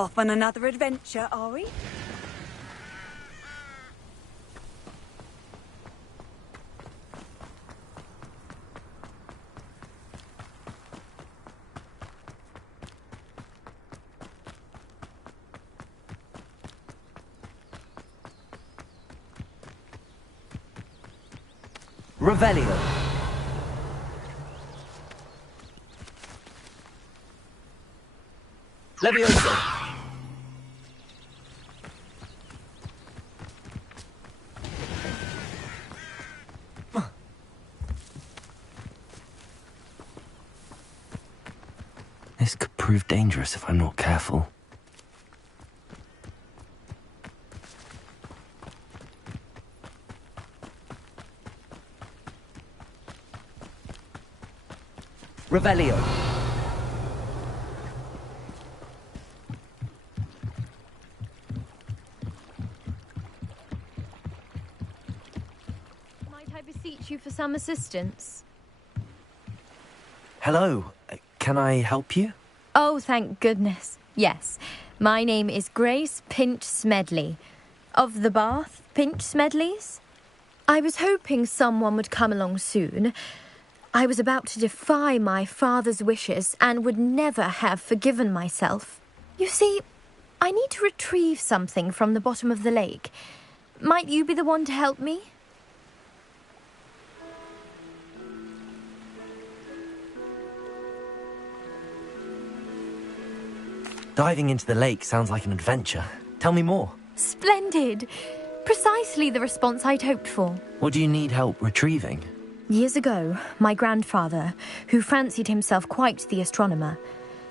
Off on another adventure, are we? Revelio. Levioso. This could prove dangerous if I'm not careful. Revelio. Might I beseech you for some assistance? Hello. Can I help you? Oh, thank goodness. Yes. My name is Grace Pinch Smedley. Of the Bath Pinch Smedleys? I was hoping someone would come along soon. I was about to defy my father's wishes and would never have forgiven myself. You see, I need to retrieve something from the bottom of the lake. Might you be the one to help me? Diving into the lake sounds like an adventure. Tell me more. Splendid! Precisely the response I'd hoped for. What do you need help retrieving? Years ago, my grandfather, who fancied himself quite the astronomer,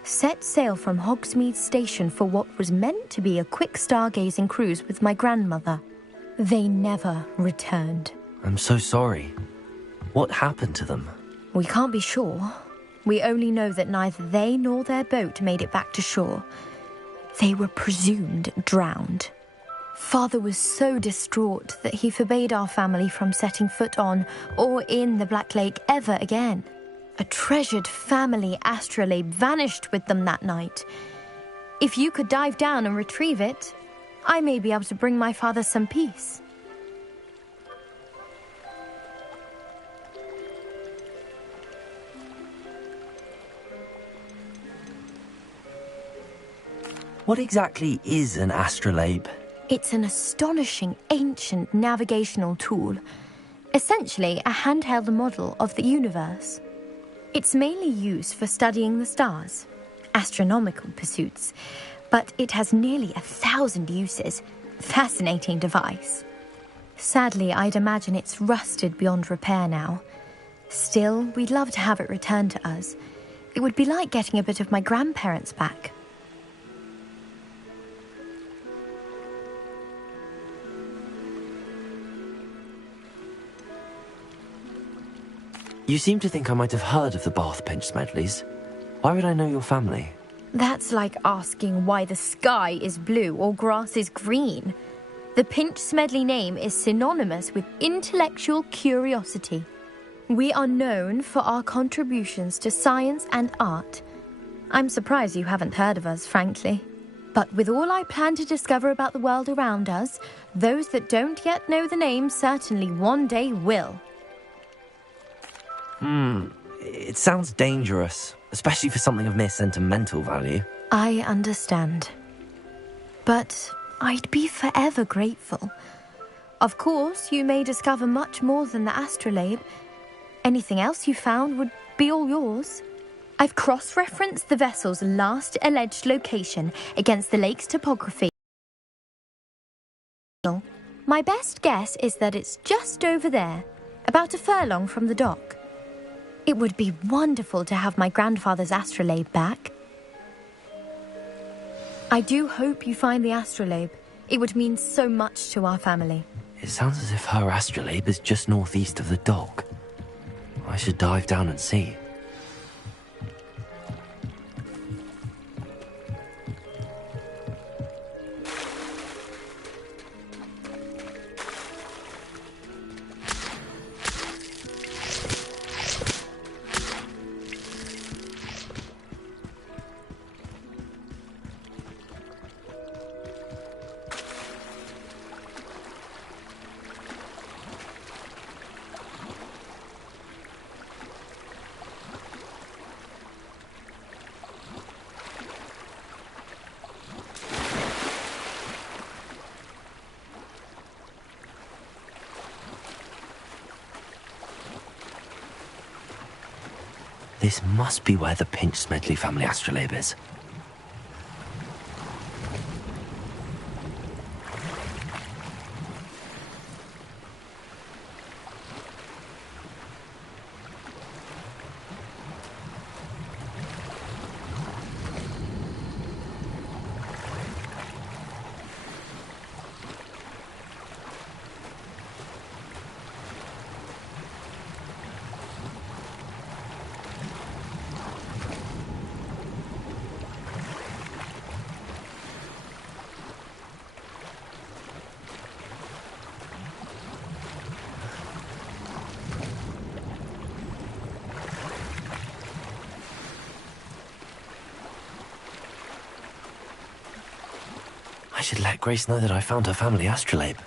set sail from Hogsmeade Station for what was meant to be a quick stargazing cruise with my grandmother. They never returned. I'm so sorry. What happened to them? We can't be sure. We only know that neither they nor their boat made it back to shore. They were presumed drowned. Father was so distraught that he forbade our family from setting foot on or in the Black Lake ever again. A treasured family astrolabe vanished with them that night. If you could dive down and retrieve it, I may be able to bring my father some peace. What exactly is an astrolabe? It's an astonishing ancient navigational tool, essentially a handheld model of the universe. It's mainly used for studying the stars, astronomical pursuits, but it has nearly 1,000 uses. Fascinating device. Sadly, I'd imagine it's rusted beyond repair now. Still, we'd love to have it returned to us. It would be like getting a bit of my grandparents back. You seem to think I might have heard of the Bath Pinch Smedleys. Why would I know your family? That's like asking why the sky is blue or grass is green. The Pinch Smedley name is synonymous with intellectual curiosity. We are known for our contributions to science and art. I'm surprised you haven't heard of us, frankly. But with all I plan to discover about the world around us, those that don't yet know the name certainly one day will. It sounds dangerous, especially for something of mere sentimental value. I understand. But I'd be forever grateful. Of course, you may discover much more than the astrolabe. Anything else you found would be all yours. I've cross-referenced the vessel's last alleged location against the lake's topography. My best guess is that it's just over there, about a furlong from the dock. It would be wonderful to have my grandfather's astrolabe back. I do hope you find the astrolabe. It would mean so much to our family. It sounds as if her astrolabe is just northeast of the dock. I should dive down and see. This must be where the Pinch-Smedley family astrolabe is. I should let Grace know that I found her family astrolabe.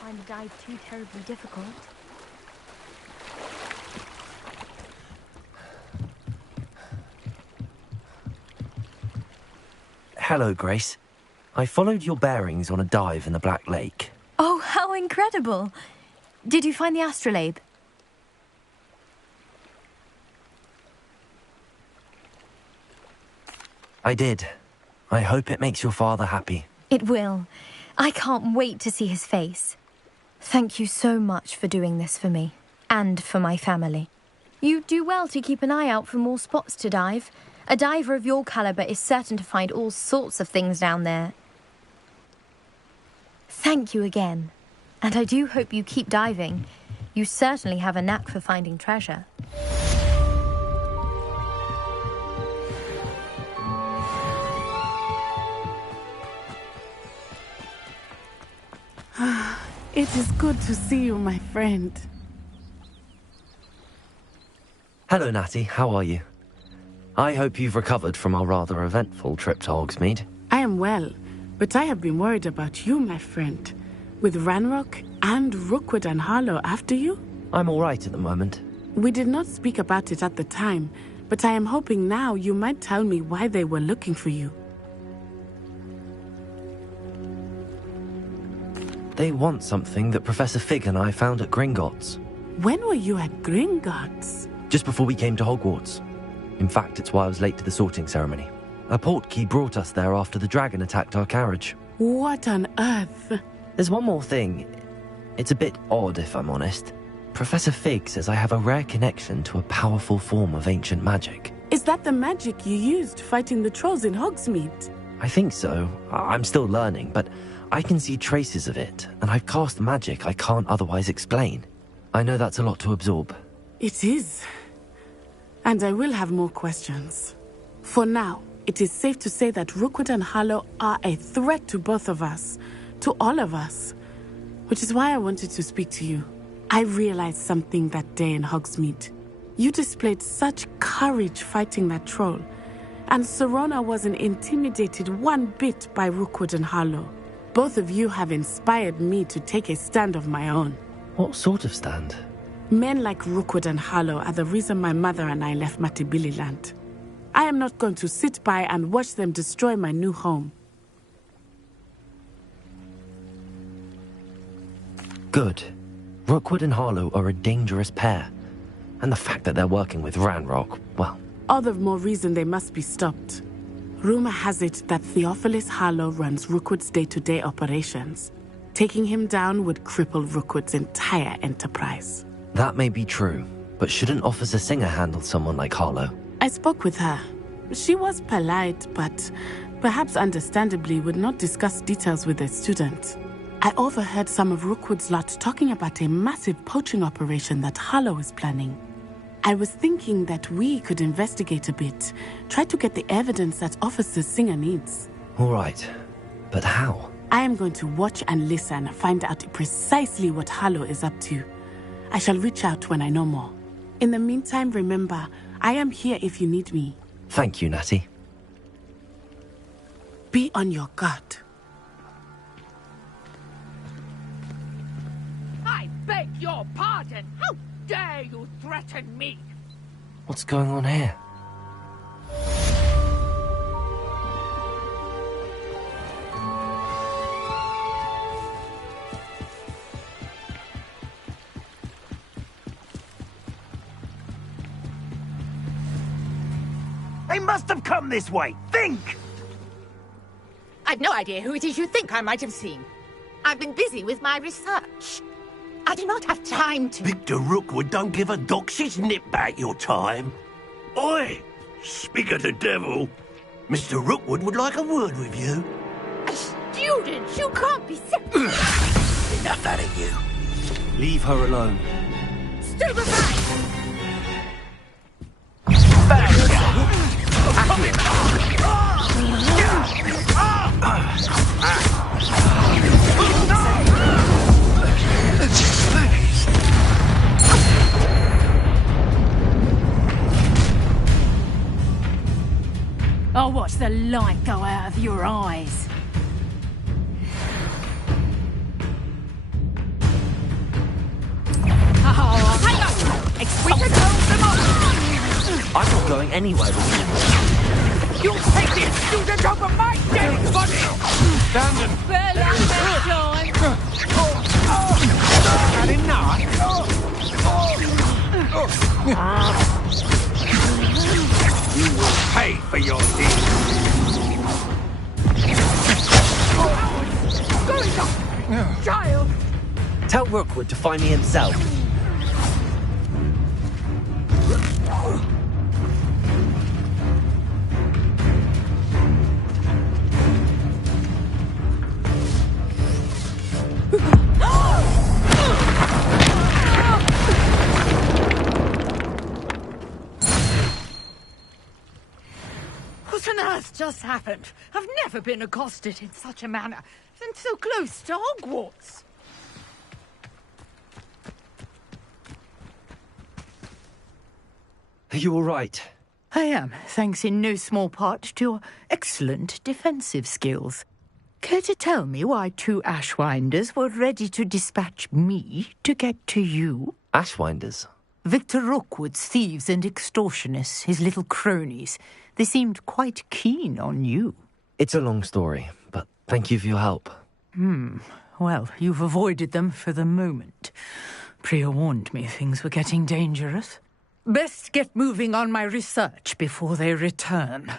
Find the dive too terribly difficult. Hello, Grace. I followed your bearings on a dive in the Black Lake. Oh, how incredible! Did you find the astrolabe? I did. I hope it makes your father happy. It will. I can't wait to see his face. Thank you so much for doing this for me, and for my family. You do well to keep an eye out for more spots to dive. A diver of your caliber is certain to find all sorts of things down there. Thank you again. And I do hope you keep diving. You certainly have a knack for finding treasure. It is good to see you, my friend. Hello, Natty. How are you? I hope you've recovered from our rather eventful trip to Hogsmeade. I am well, but I have been worried about you, my friend. With Ranrock and Rookwood and Harlow after you? I'm all right at the moment. We did not speak about it at the time, but I am hoping now you might tell me why they were looking for you. They want something that Professor Fig and I found at Gringotts. When were you at Gringotts? Just before we came to Hogwarts. In fact, it's why I was late to the sorting ceremony. A portkey brought us there after the dragon attacked our carriage. What on earth? There's one more thing. It's a bit odd, if I'm honest. Professor Fig says I have a rare connection to a powerful form of ancient magic. Is that the magic you used fighting the trolls in Hogsmeade? I think so. I'm still learning, but I can see traces of it, and I've cast magic I can't otherwise explain. I know that's a lot to absorb. It is. And I will have more questions. For now, it is safe to say that Rookwood and Harlow are a threat to both of us, to all of us. Which is why I wanted to speak to you. I realized something that day in Hogsmeade. You displayed such courage fighting that troll, and Serona wasn't intimidated one bit by Rookwood and Harlow. Both of you have inspired me to take a stand of my own. What sort of stand? Men like Rookwood and Harlow are the reason my mother and I left Matibili-land. I am not going to sit by and watch them destroy my new home. Good. Rookwood and Harlow are a dangerous pair. And the fact that they're working with Ranrock, well... All the more reason they must be stopped. Rumor has it that Theophilus Harlow runs Rookwood's day-to-day operations. Taking him down would cripple Rookwood's entire enterprise. That may be true, but shouldn't Officer Singer handle someone like Harlow? I spoke with her. She was polite, but perhaps understandably would not discuss details with a student. I overheard some of Rookwood's lot talking about a massive poaching operation that Harlow is planning. I was thinking that we could investigate a bit, try to get the evidence that Officer Singer needs. All right, but how? I am going to watch and listen, find out precisely what Harlow is up to. I shall reach out when I know more. In the meantime, remember, I am here if you need me. Thank you, Natty. Be on your guard. I beg your pardon! How dare you threaten me? What's going on here? They must have come this way. Think! I've no idea who it is you think I might have seen. I've been busy with my research. I do not have time to... Victor Rookwood don't give a doxy's nip back your time. Oi! Speak of the devil. Mr. Rookwood would like a word with you. A student? You can't be Enough out of you. Leave her alone. Stupefy! I'll watch the light go out of your eyes. Oh, hang on! We can hold them off! I'm not going anywhere with you. You'll take this student over my dead body! Brandon! Barely time. Had enough? You will pay for your deeds. Going up! Child! Tell Rookwood to find me himself. What on earth just happened? I've never been accosted in such a manner, and so close to Hogwarts. Are you all right? I am, thanks in no small part to your excellent defensive skills. Care to tell me why two Ashwinders were ready to dispatch me to get to you? Ashwinders? Victor Rookwood's thieves and extortionists, his little cronies. They seemed quite keen on you. It's a long story, but thank you for your help. Well, you've avoided them for the moment. Priya warned me things were getting dangerous. Best get moving on my research before they return.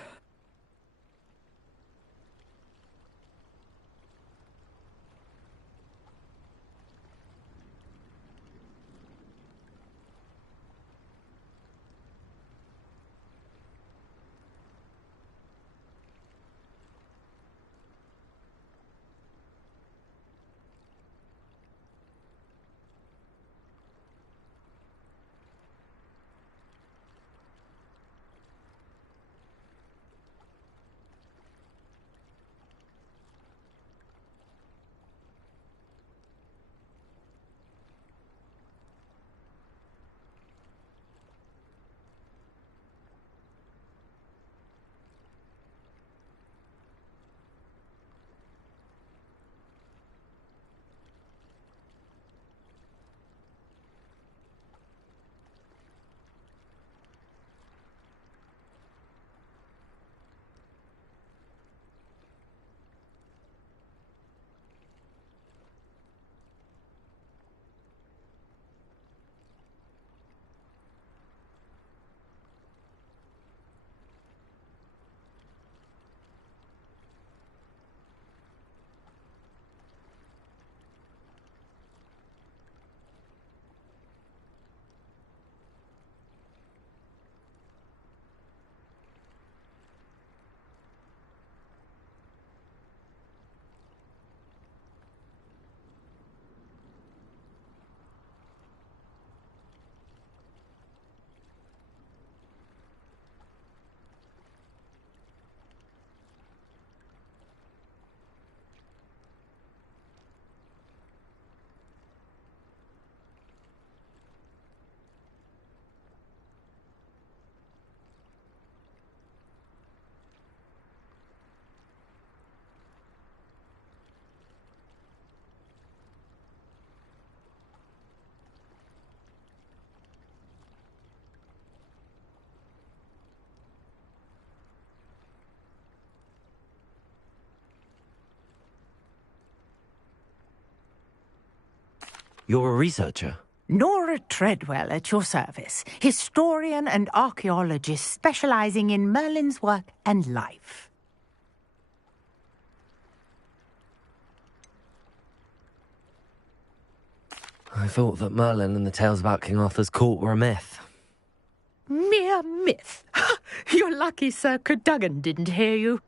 You're a researcher? Nora Treadwell at your service, historian and archaeologist specializing in Merlin's work and life. I thought that Merlin and the tales about King Arthur's court were a myth. Mere myth. You're lucky Sir Cadogan didn't hear you.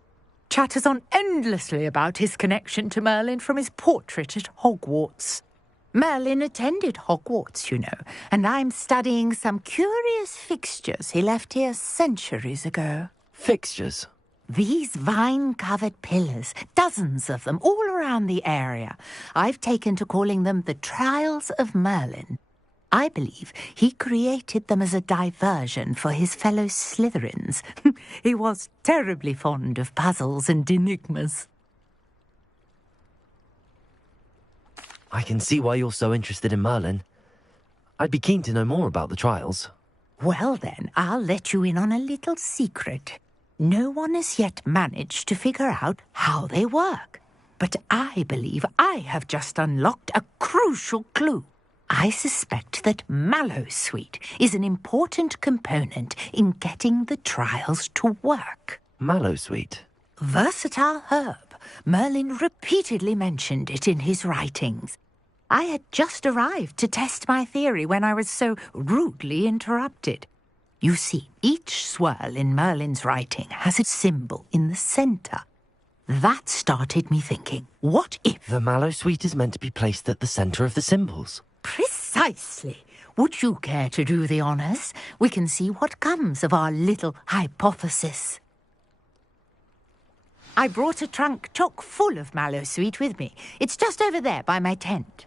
Chatters on endlessly about his connection to Merlin from his portrait at Hogwarts. Merlin attended Hogwarts, you know, and I'm studying some curious fixtures he left here centuries ago. Fixtures? These vine-covered pillars, dozens of them, all around the area. I've taken to calling them the Trials of Merlin. I believe he created them as a diversion for his fellow Slytherins. He was terribly fond of puzzles and enigmas. I can see why you're so interested in Merlin. I'd be keen to know more about the trials. Well then, I'll let you in on a little secret. No one has yet managed to figure out how they work. But I believe I have just unlocked a crucial clue. I suspect that Mallowsweet is an important component in getting the trials to work. Mallowsweet? Versatile herb. Merlin repeatedly mentioned it in his writings. I had just arrived to test my theory when I was so rudely interrupted. You see, each swirl in Merlin's writing has a symbol in the centre. That started me thinking, what if... The Mallowsweet is meant to be placed at the centre of the symbols. Precisely. Would you care to do the honours? We can see what comes of our little hypothesis. I brought a trunk chock full of Mallowsweet with me. It's just over there by my tent.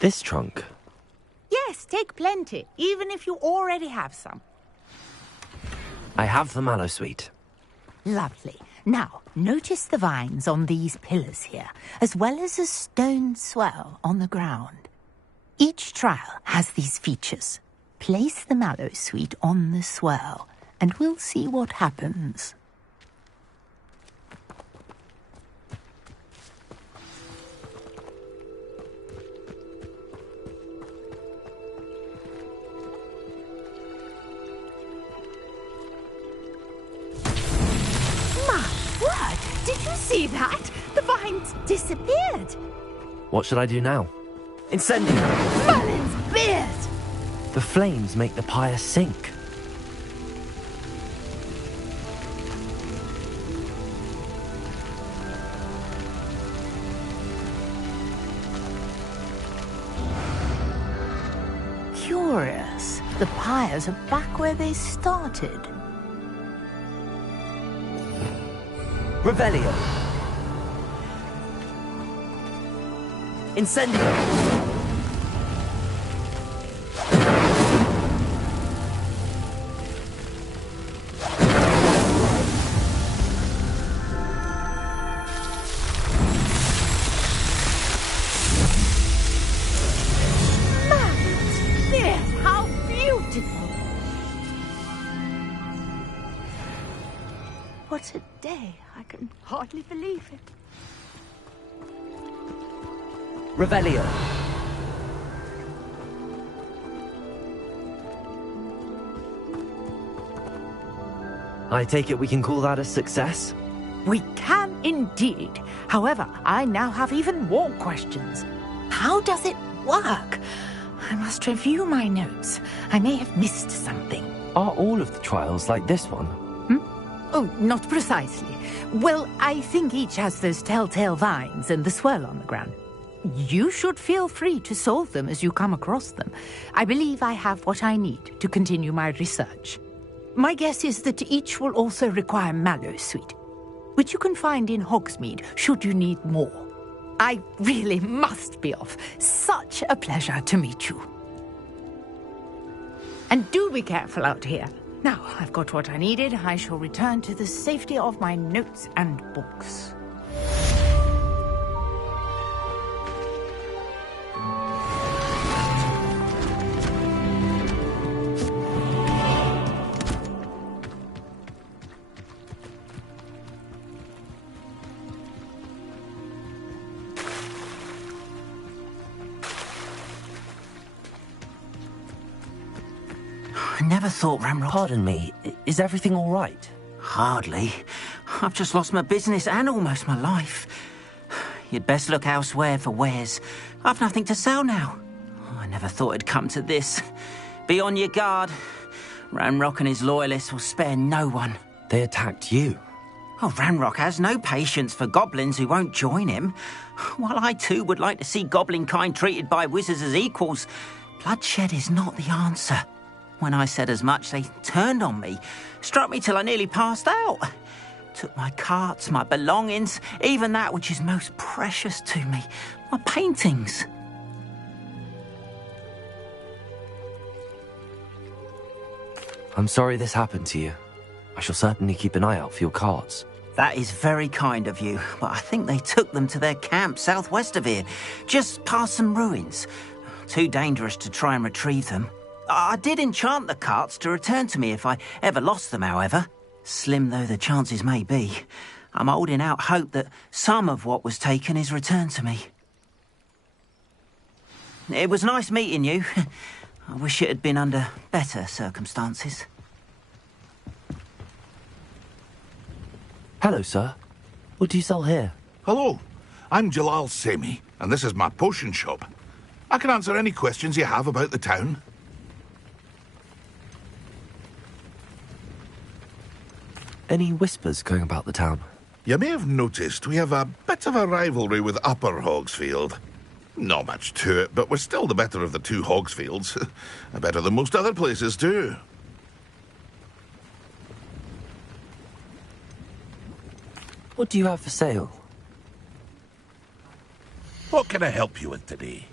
This trunk? Yes, take plenty, even if you already have some. I have the Mallowsweet. Lovely. Now, notice the vines on these pillars here, as well as a stone swell on the ground. Each trial has these features. Place the Mallowsweet on the swell, and we'll see what happens. Did you see that? The vines disappeared. What should I do now? Incendio! Merlin's beard! The flames make the pyre sink. Curious. The pyres are back where they started. Revelio! Incendio! How beautiful! What a day. I can hardly believe it. Revelio! I take it we can call that a success? We can indeed. However, I now have even more questions. How does it work? I must review my notes. I may have missed something. Are all of the trials like this one? Oh, not precisely. Well, I think each has those telltale vines and the swirl on the ground. You should feel free to solve them as you come across them. I believe I have what I need to continue my research. My guess is that each will also require Mallowsweet, which you can find in Hogsmeade should you need more. I really must be off. Such a pleasure to meet you. And do be careful out here. Now, I've got what I needed. I shall return to the safety of my notes and books. I never thought Ramrock... Pardon me, is everything all right? Hardly. I've just lost my business and almost my life. You'd best look elsewhere for wares. I've nothing to sell now. I never thought it'd come to this. Be on your guard. Ramrock and his loyalists will spare no one. They attacked you. Oh, Ramrock has no patience for goblins who won't join him. While I too would like to see goblin kind treated by wizards as equals, bloodshed is not the answer. When I said as much, they turned on me, struck me till I nearly passed out. Took my carts, my belongings, even that which is most precious to me, my paintings. I'm sorry this happened to you. I shall certainly keep an eye out for your carts. That is very kind of you, but I think they took them to their camp southwest of here, just past some ruins. Too dangerous to try and retrieve them. I did enchant the carts to return to me if I ever lost them, however. Slim though the chances may be, I'm holding out hope that some of what was taken is returned to me. It was nice meeting you. I wish it had been under better circumstances. Hello, sir. What do you sell here? Hello, I'm Jalal Semi, and this is my potion shop. I can answer any questions you have about the town. Any whispers going about the town? You may have noticed we have a bit of a rivalry with Upper Hogsfield. Not much to it, but we're still the better of the two Hogsfields. Better than most other places, too. What do you have for sale? What can I help you with today?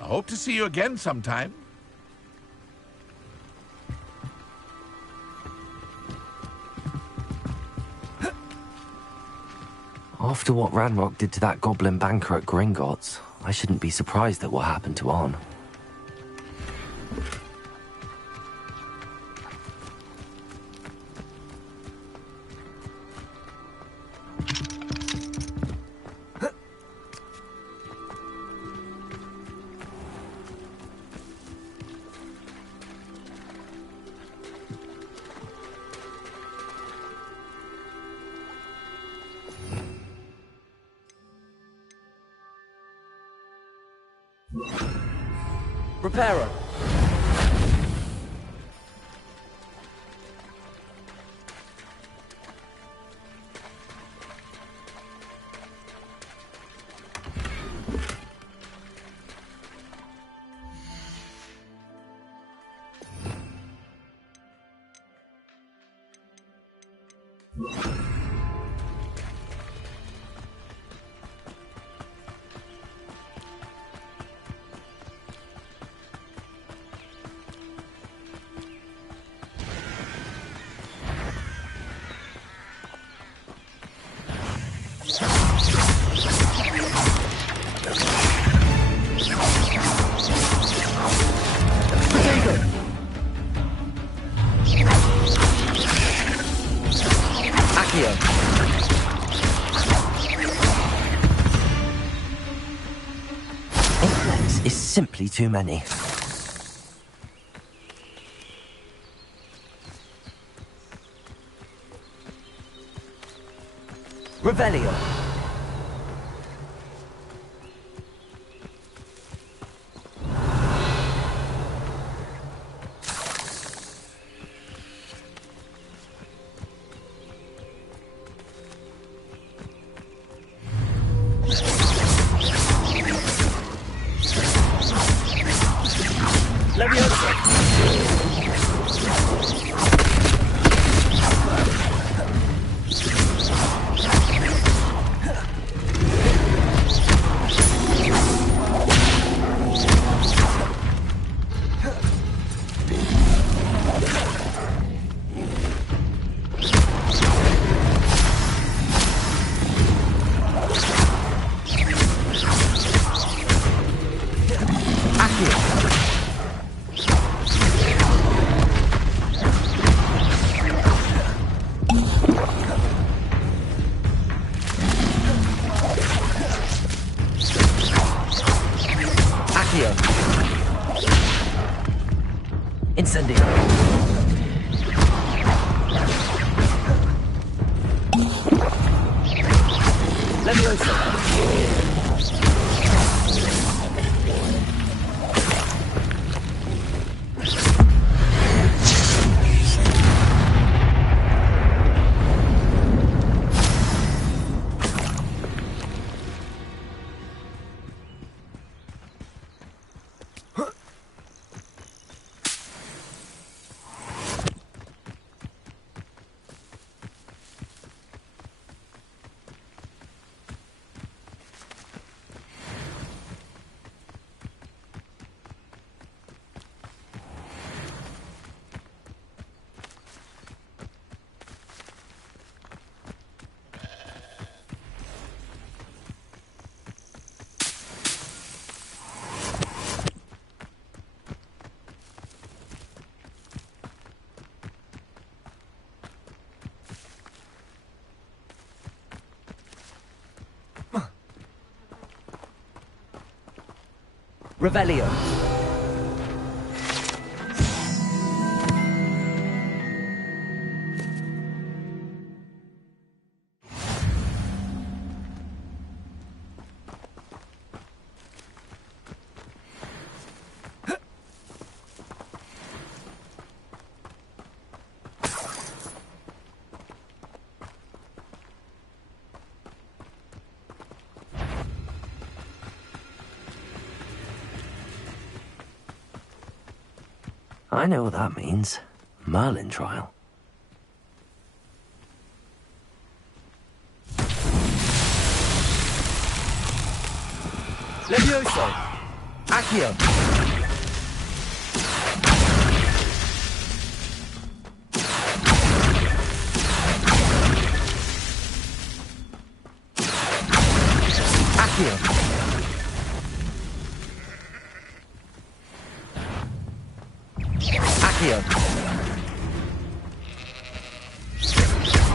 I hope to see you again sometime. After what Ranrock did to that goblin banker at Gringotts, I shouldn't be surprised at what happened to Arn. Repairer. too many. Revelio. Incendio. Leviosa. Revelio. I know what that means. Merlin trial. Levioso! Accio! Accio! Accio!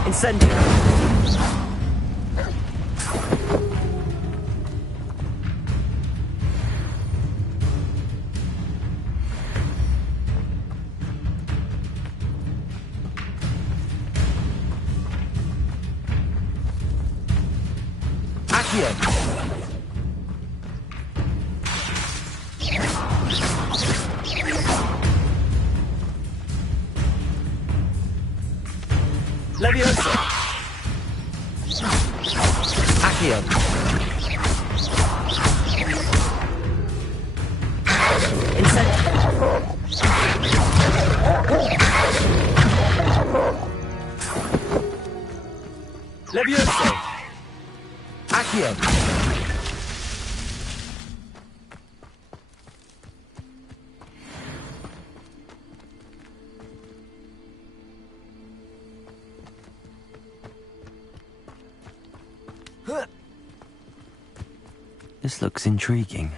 Incendio! Levioso! Accio! Incendio! Levioso! Accio! This looks intriguing.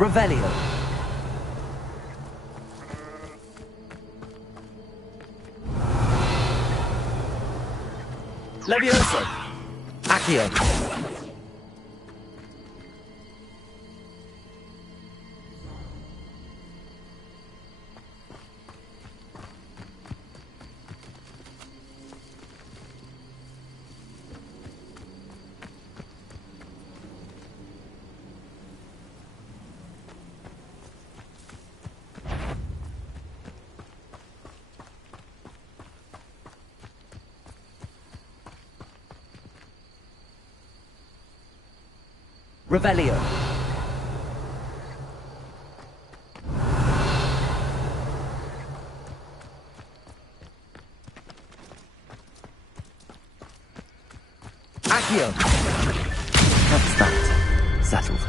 Revelio. Levioso. Accio. Revelio. Accio. That's that. Settled.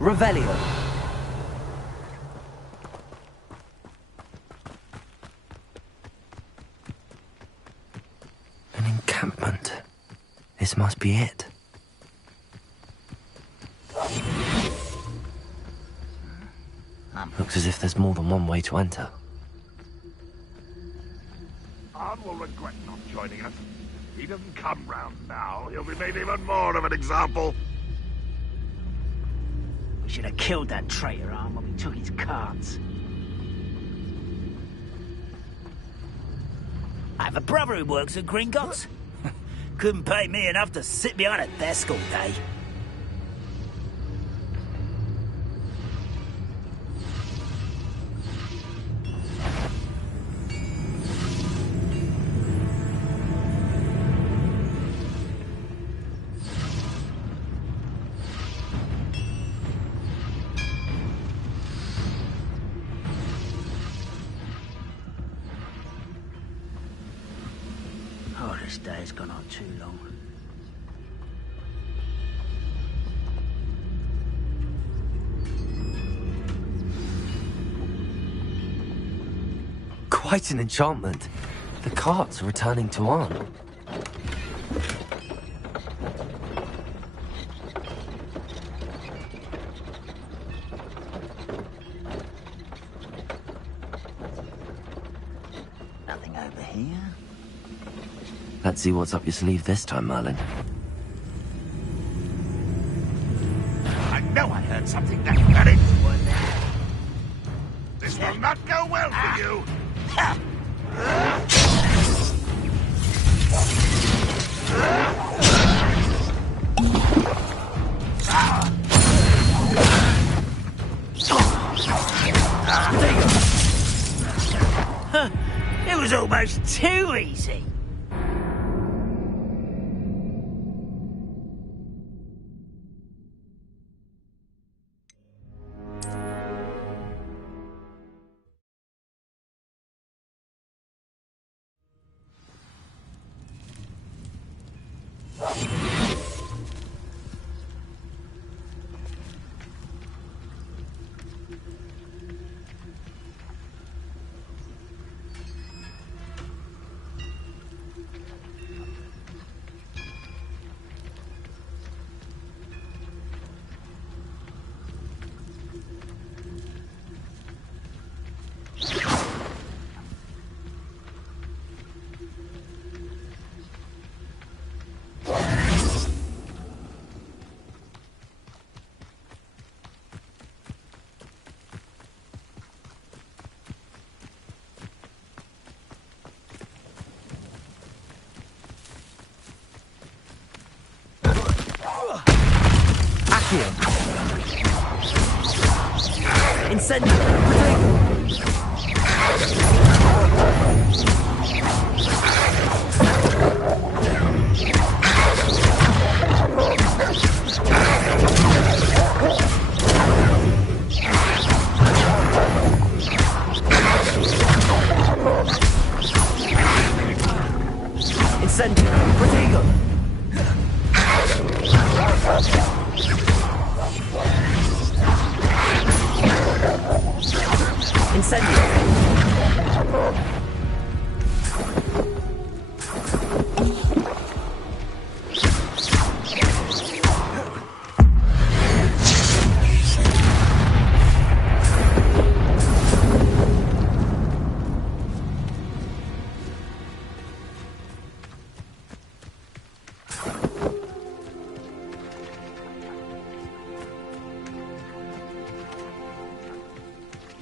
Revelio. An encampment. This must be it. Looks as if there's more than one way to enter. Arn will regret not joining us. If he doesn't come round now, he'll be made even more of an example. We should have killed that traitor, Arm, when we took his cards. I have a brother who works at Gringotts. Couldn't pay me enough to sit behind a desk all day. Oh, this day's gone on too long. Quite an enchantment. The carts are returning to Arn. Nothing over here. Let's see what's up your sleeve this time, Merlin. I know I heard something that got it. This will not go well for you. It was almost too easy. Accio. Incendio! Protego! Incendio! Protego! Incendio!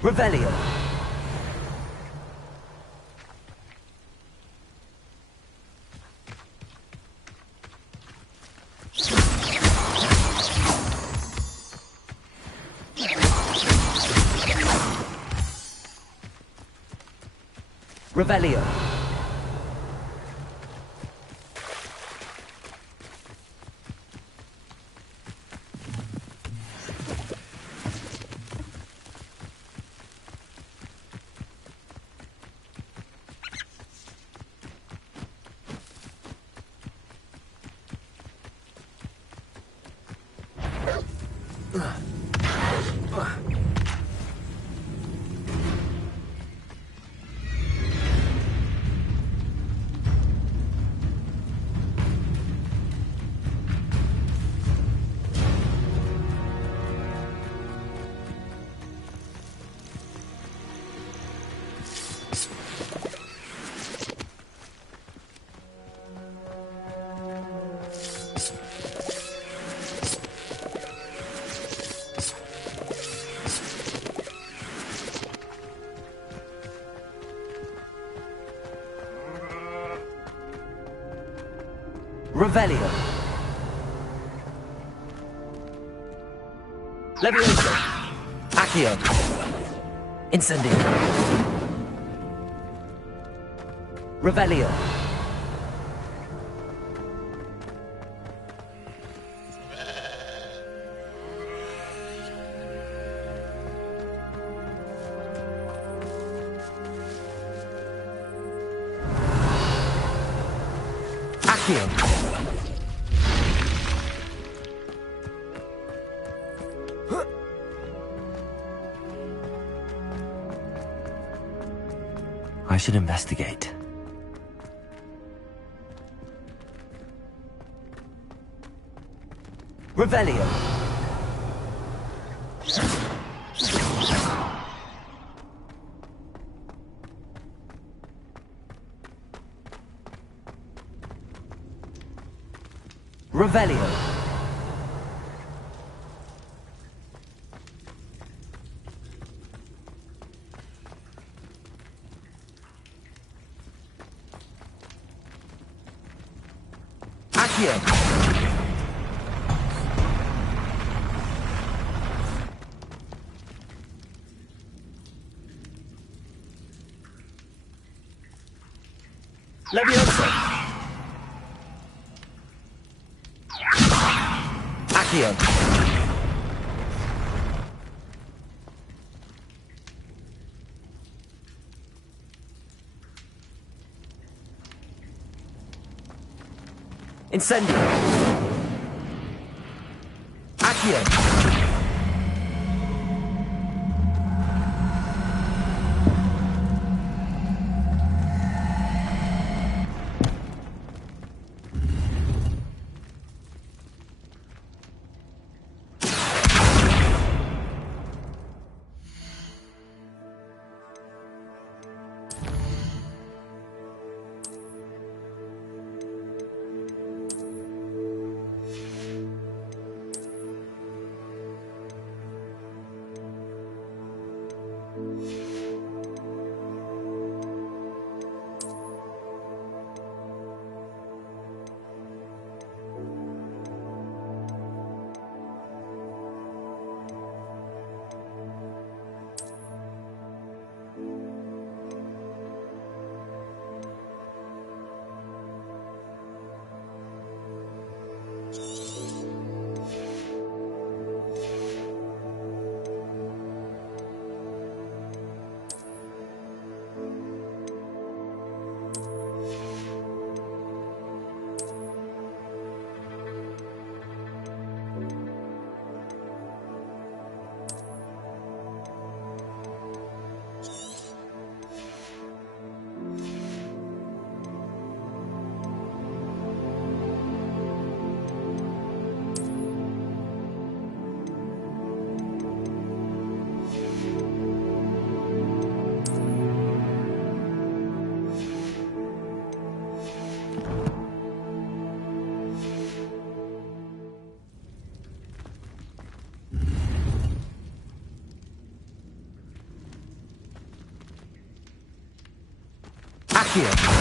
Revelio. Revelio. Revelio. Levioso. Accio. Incendio. Revelio. Accio. I should investigate. Revelio. Revelio. Accio. Levioso. Accio. Incendio. Accio. Accio!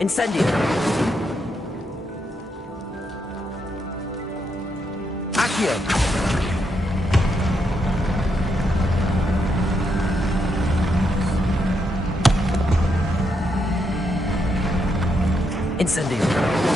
Incendio! Accio! Incendio!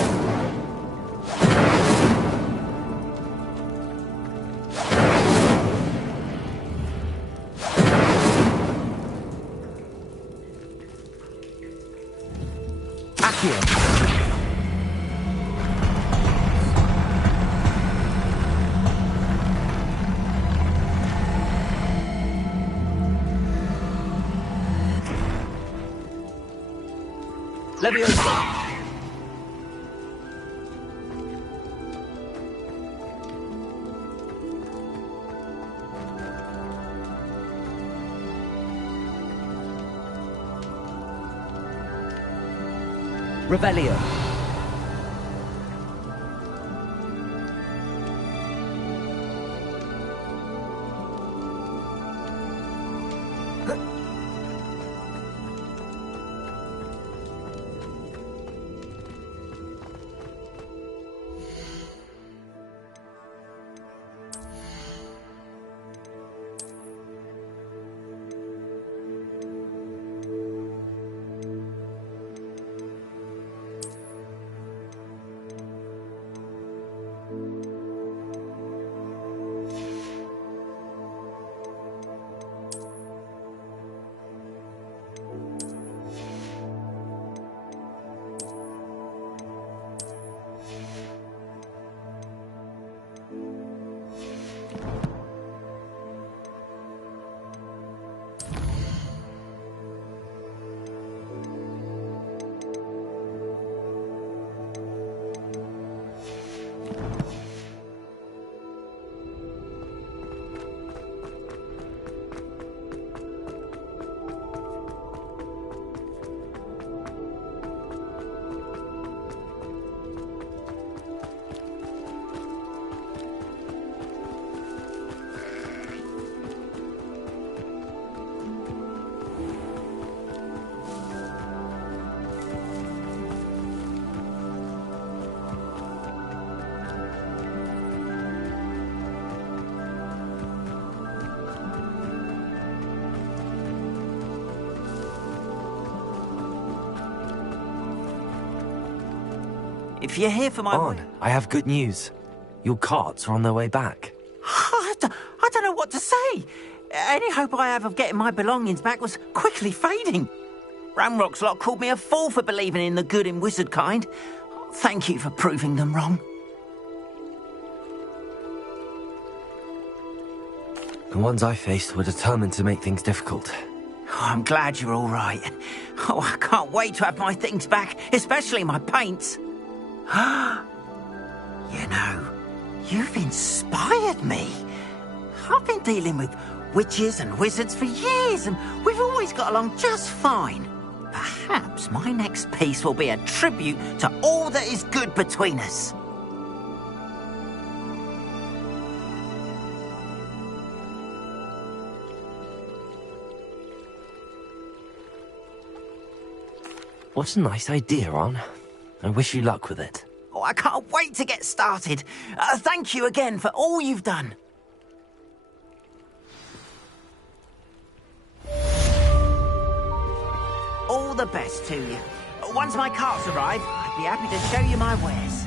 Leviosa! Revelio! If you're here for my... On, I have good news. Your carts are on their way back. I don't know what to say. Any hope I have of getting my belongings back was quickly fading. Ramrock's lot called me a fool for believing in the good in wizard kind. Thank you for proving them wrong. The ones I faced were determined to make things difficult. Oh, I'm glad you're all right. Oh, I can't wait to have my things back, especially my paints. You know, you've inspired me. I've been dealing with witches and wizards for years, and we've always got along just fine. Perhaps my next piece will be a tribute to all that is good between us. What a nice idea, Ron. I wish you luck with it. Oh, I can't wait to get started. Thank you again for all you've done. All the best to you. Once my carts arrive, I'd be happy to show you my wares.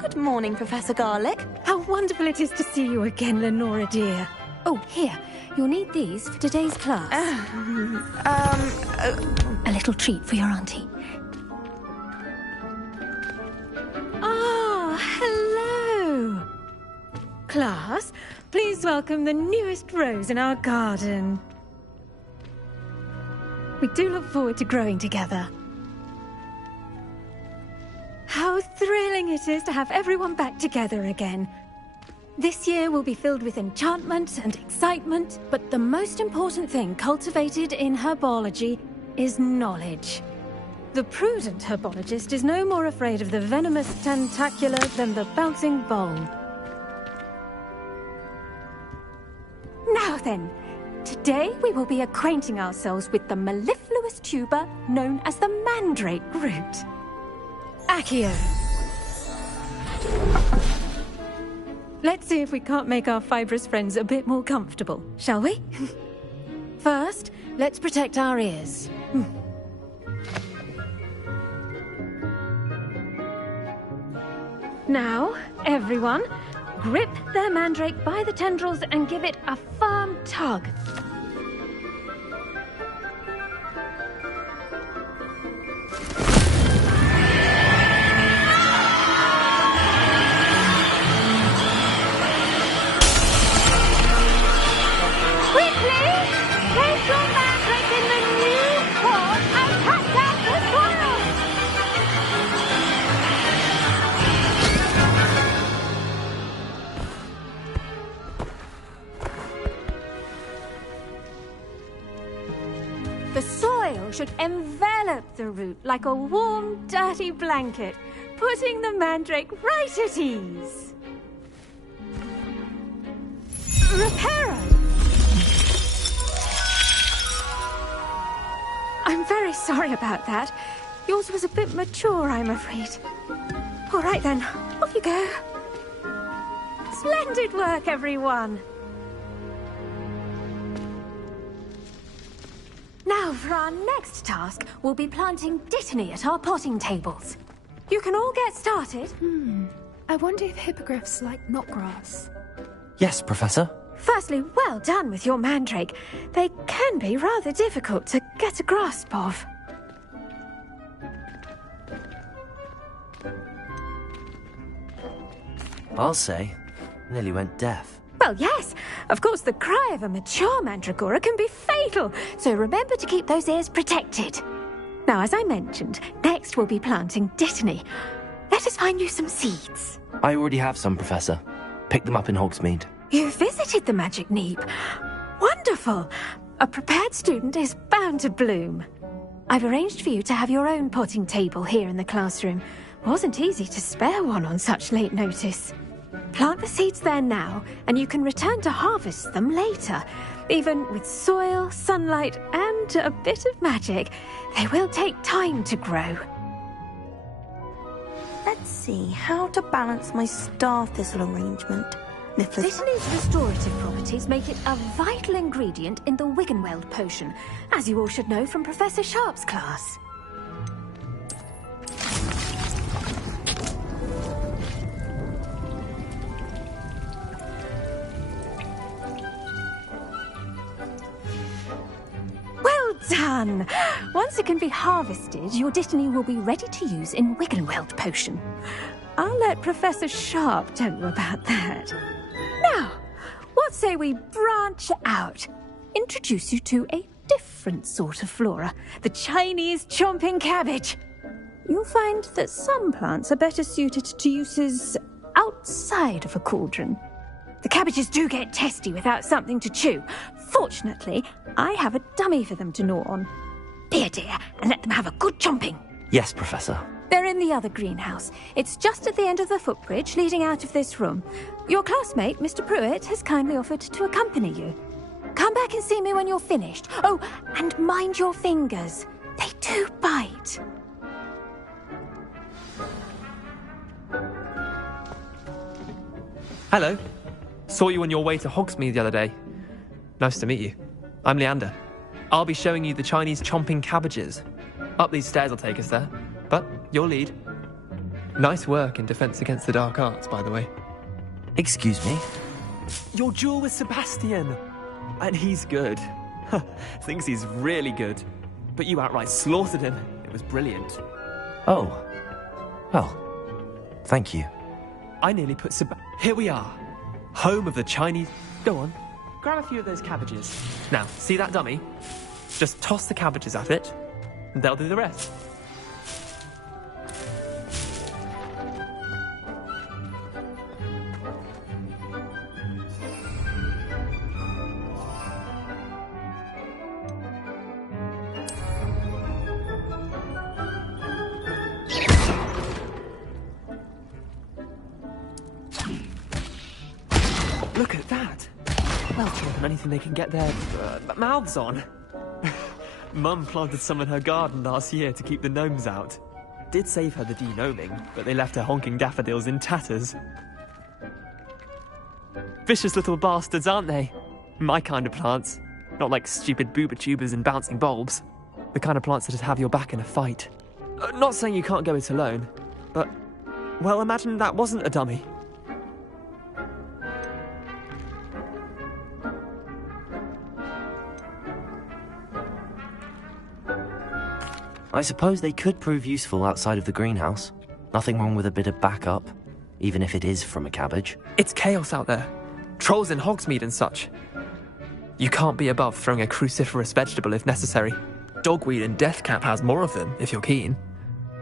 Good morning, Professor Garlick. How wonderful it is to see you again, Lenora dear. Oh, here. You'll need these for today's class. A little treat for your auntie. Ah, hello. Class, please welcome the newest rose in our garden. We do look forward to growing together. How thrilling it is to have everyone back together again. This year will be filled with enchantment and excitement, but the most important thing cultivated in herbology is knowledge. The prudent herbologist is no more afraid of the venomous tentacula than the bouncing vole. Now then, today we will be acquainting ourselves with the mellifluous tuber known as the mandrake root. Accio. Let's see if we can't make our fibrous friends a bit more comfortable, shall we? First, let's protect our ears. Now, everyone, grip their mandrake by the tendrils and give it a firm tug. The soil should envelop the root like a warm, dirty blanket, putting the mandrake right at ease. Reparo! I'm very sorry about that. Yours was a bit mature, I'm afraid. All right then, off you go. Splendid work, everyone. Now, for our next task, we'll be planting dittany at our potting tables. You can all get started. I wonder if hippogriffs like knotgrass. Yes, Professor. Firstly, well done with your mandrake. They can be rather difficult to get a grasp of. I'll say. Nearly went deaf. Well, yes. Of course, the cry of a mature mandragora can be fatal, so remember to keep those ears protected. Now, as I mentioned, next we'll be planting dittany. Let let us find you some seeds. I already have some, Professor. Pick them up in Hogsmeade. You visited the Magic Neep. Wonderful. A prepared student is bound to bloom. I've arranged for you to have your own potting table here in the classroom. Wasn't easy to spare one on such late notice. Plant the seeds there now, and you can return to harvest them later. Even with soil, sunlight, and a bit of magic, they will take time to grow. Let's see how to balance my star thistle arrangement. Thistle's restorative properties make it a vital ingredient in the Wiggenweld potion, as you all should know from Professor Sharp's class. Well done! Once it can be harvested, your Dittany will be ready to use in Wiggenweld potion. I'll let Professor Sharp tell you about that. Now, what say we branch out? Introduce you to a different sort of flora, the Chinese chomping cabbage. You'll find that some plants are better suited to uses outside of a cauldron. The cabbages do get testy without something to chew. Fortunately, I have a dummy for them to gnaw on. Be a dear and let them have a good chomping. Yes, Professor. They're in the other greenhouse. It's just at the end of the footbridge leading out of this room. Your classmate, Mr. Pruitt, has kindly offered to accompany you. Come back and see me when you're finished. Oh, and mind your fingers. They do bite. Hello. Saw you on your way to Hogsmeade the other day. Nice to meet you. I'm Leander. I'll be showing you the Chinese chomping cabbages. Up these stairs will take us there. But your lead. Nice work in Defense Against the Dark Arts, by the way. Excuse me? Your duel with Sebastian. And he's good. Thinks he's really good. But you outright slaughtered him. It was brilliant. Oh. Well, thank you. I nearly put Here we are. Home of the Chinese... Go on. Grab a few of those cabbages. Now, see that dummy? Just toss the cabbages at it, and they'll do the rest. Look at that! Well, anything they can get their mouths on. Mum planted some in her garden last year to keep the gnomes out. Did save her the de-gnoming, but they left her honking daffodils in tatters. Vicious little bastards, aren't they? My kind of plants. Not like stupid booba tubers and bouncing bulbs. The kind of plants that'd have your back in a fight. Not saying you can't go it alone, but... Well, imagine that wasn't a dummy. I suppose they could prove useful outside of the greenhouse. Nothing wrong with a bit of backup, even if it is from a cabbage. It's chaos out there. Trolls in Hogsmeade and such. You can't be above throwing a cruciferous vegetable if necessary. Dogweed and deathcap has more of them, if you're keen.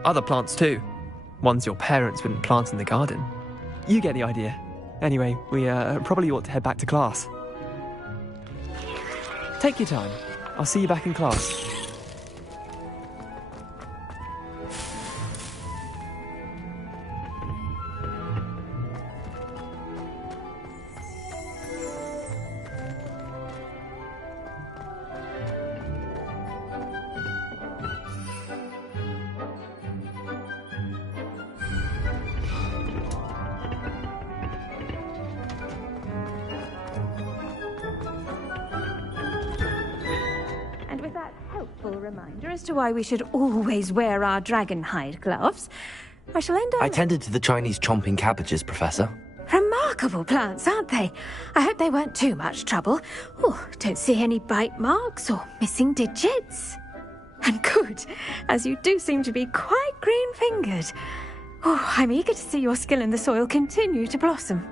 Other plants too. Ones your parents wouldn't plant in the garden. You get the idea. Anyway, we probably ought to head back to class. Take your time. I'll see you back in class. Reminder as to why we should always wear our dragon hide gloves. I shall end up... I tended to the Chinese chomping cabbages, Professor. Remarkable plants, aren't they? I hope they weren't too much trouble. Oh, don't see any bite marks or missing digits. And good, as you do seem to be quite green-fingered. Oh, I'm eager to see your skill in the soil continue to blossom.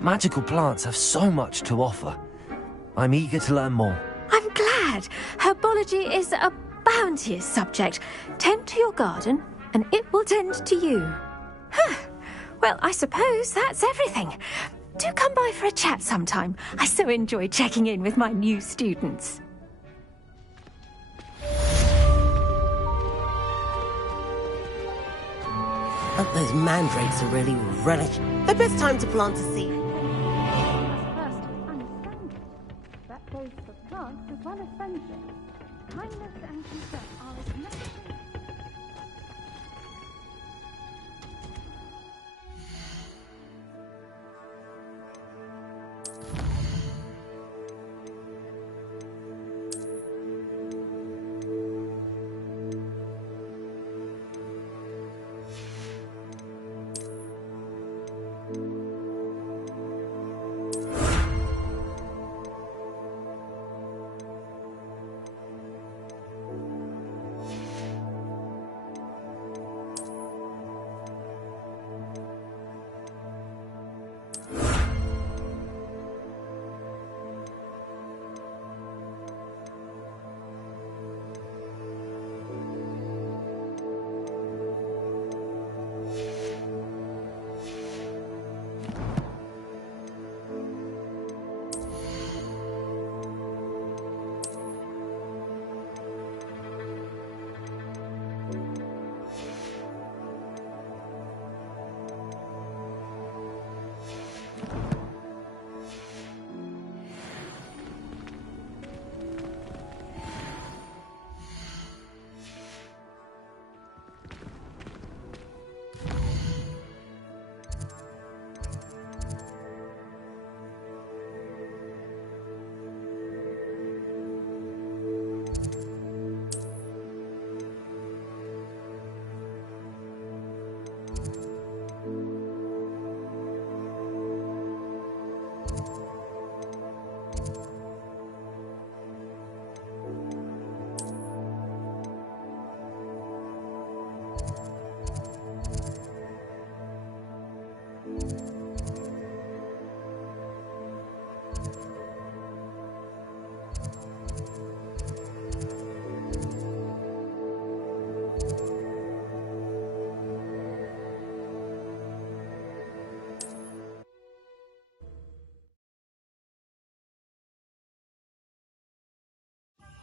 Magical plants have so much to offer. I'm eager to learn more. I'm glad. glad. Herbology is a bounteous subject. Tend to your garden, and it will tend to you. Huh. Well, I suppose that's everything. Do come by for a chat sometime. I so enjoy checking in with my new students. Those mandrakes are really relish. The best time to plant a seed. That goes for plants as well as friendship. Kindness and concern are as necessary.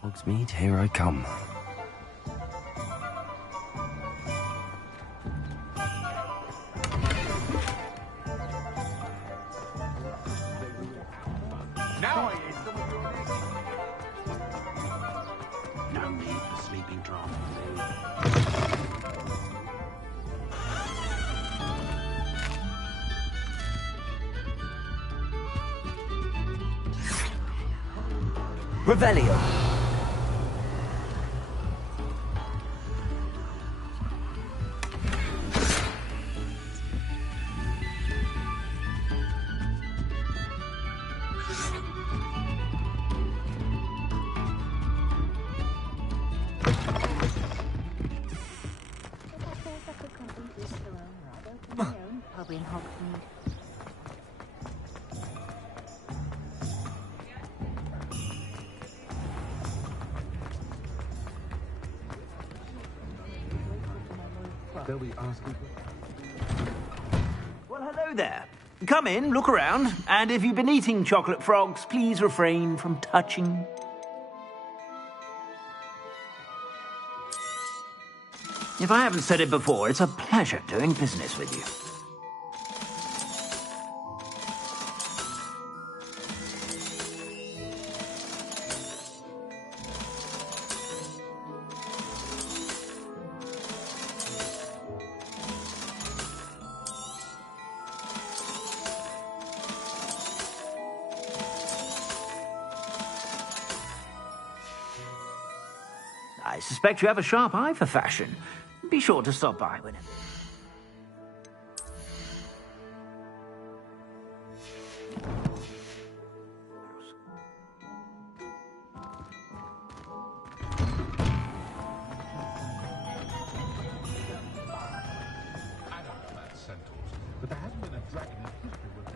Hogsmeade, here I come. Now I hear some of your next. No need for sleeping drama. Revelio. In Hogwarts. They'll be asking. Well, hello there. Come in, look around, and if you've been eating chocolate frogs, please refrain from touching. If I haven't said it before, it's a pleasure doing business with you. I suspect you have a sharp eye for fashion. Be sure to stop by whenever. But there hasn't been a dragon in history with it.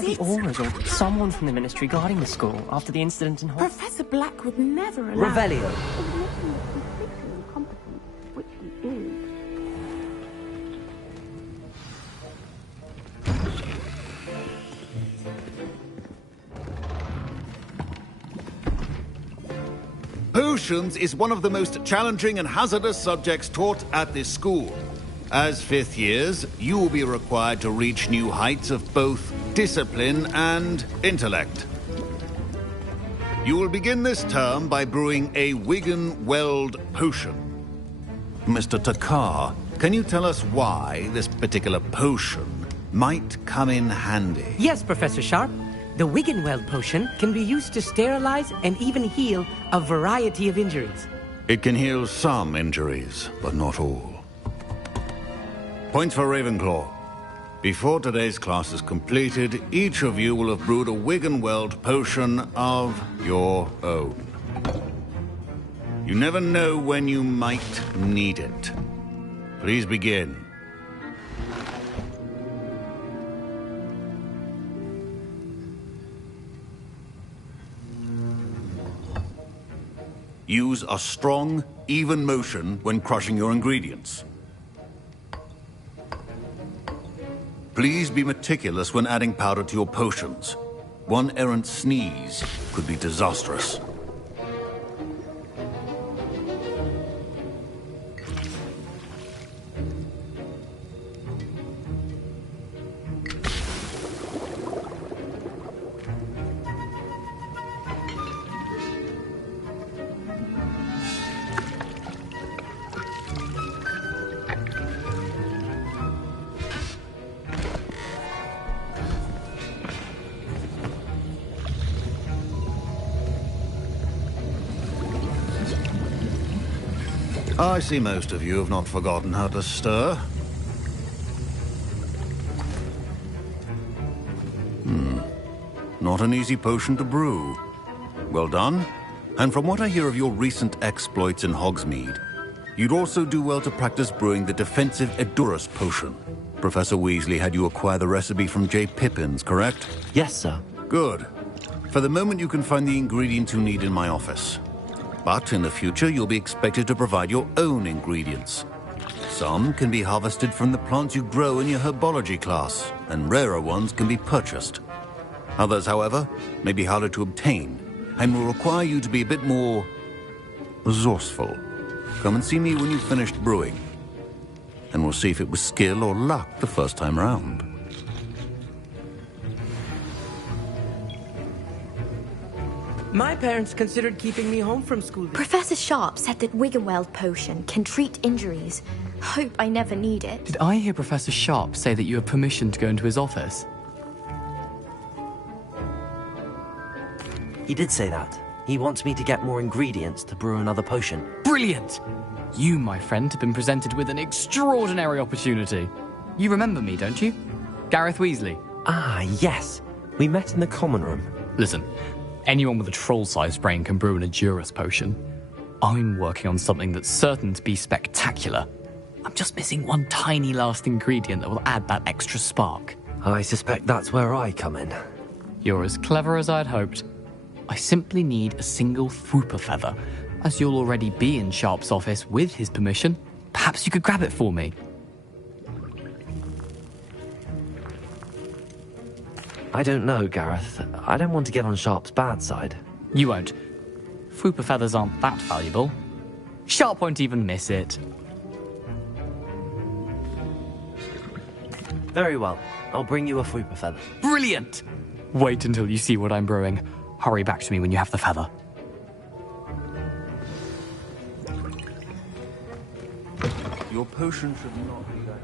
The Auras or someone from the Ministry guarding the school after the incident in Hogwarts. Professor Black would never allow... Revelio. Which he is. Potions is one of the most challenging and hazardous subjects taught at this school. As fifth years, you will be required to reach new heights of both discipline and intellect. You will begin this term by brewing a Wiggenweld potion. Mr. Takar, can you tell us why this particular potion might come in handy? Yes, Professor Sharp. The Wiggenweld potion can be used to sterilize and even heal a variety of injuries. It can heal some injuries, but not all. Points for Ravenclaw. Before today's class is completed, each of you will have brewed a Wiggenweld potion of your own. You never know when you might need it. Please begin. Use a strong, even motion when crushing your ingredients. Please be meticulous when adding powder to your potions. One errant sneeze could be disastrous. I see most of you have not forgotten how to stir. Not an easy potion to brew. Well done. And from what I hear of your recent exploits in Hogsmeade, you'd also do well to practice brewing the defensive Edurus potion. Professor Weasley had you acquire the recipe from J. Pippins, correct? Yes, sir. Good. For the moment, you can find the ingredients you need in my office. But in the future, you'll be expected to provide your own ingredients. Some can be harvested from the plants you grow in your herbology class, and rarer ones can be purchased. Others, however, may be harder to obtain, and will require you to be a bit more resourceful. Come and see me when you've finished brewing, and we'll see if it was skill or luck the first time round. My parents considered keeping me home from school. Professor Sharp said that Wiggenweld potion can treat injuries. Hope I never need it. Did I hear Professor Sharp say that you have permission to go into his office? He did say that. He wants me to get more ingredients to brew another potion. Brilliant! You, my friend, have been presented with an extraordinary opportunity. You remember me, don't you? Gareth Weasley. Ah, yes. We met in the common room. Listen, anyone with a troll-sized brain can brew an Edurus potion. I'm working on something that's certain to be spectacular. I'm just missing one tiny last ingredient that will add that extra spark. I suspect that's where I come in. You're as clever as I'd hoped. I simply need a single Fwooper feather. As you'll already be in Sharp's office with his permission, perhaps you could grab it for me. I don't know, Gareth. I don't want to get on Sharp's bad side. You won't. Fwooper feathers aren't that valuable. Sharp won't even miss it. Very well. I'll bring you a Fwooper feather. Brilliant! Wait until you see what I'm brewing. Hurry back to me when you have the feather. Your potion should not be that.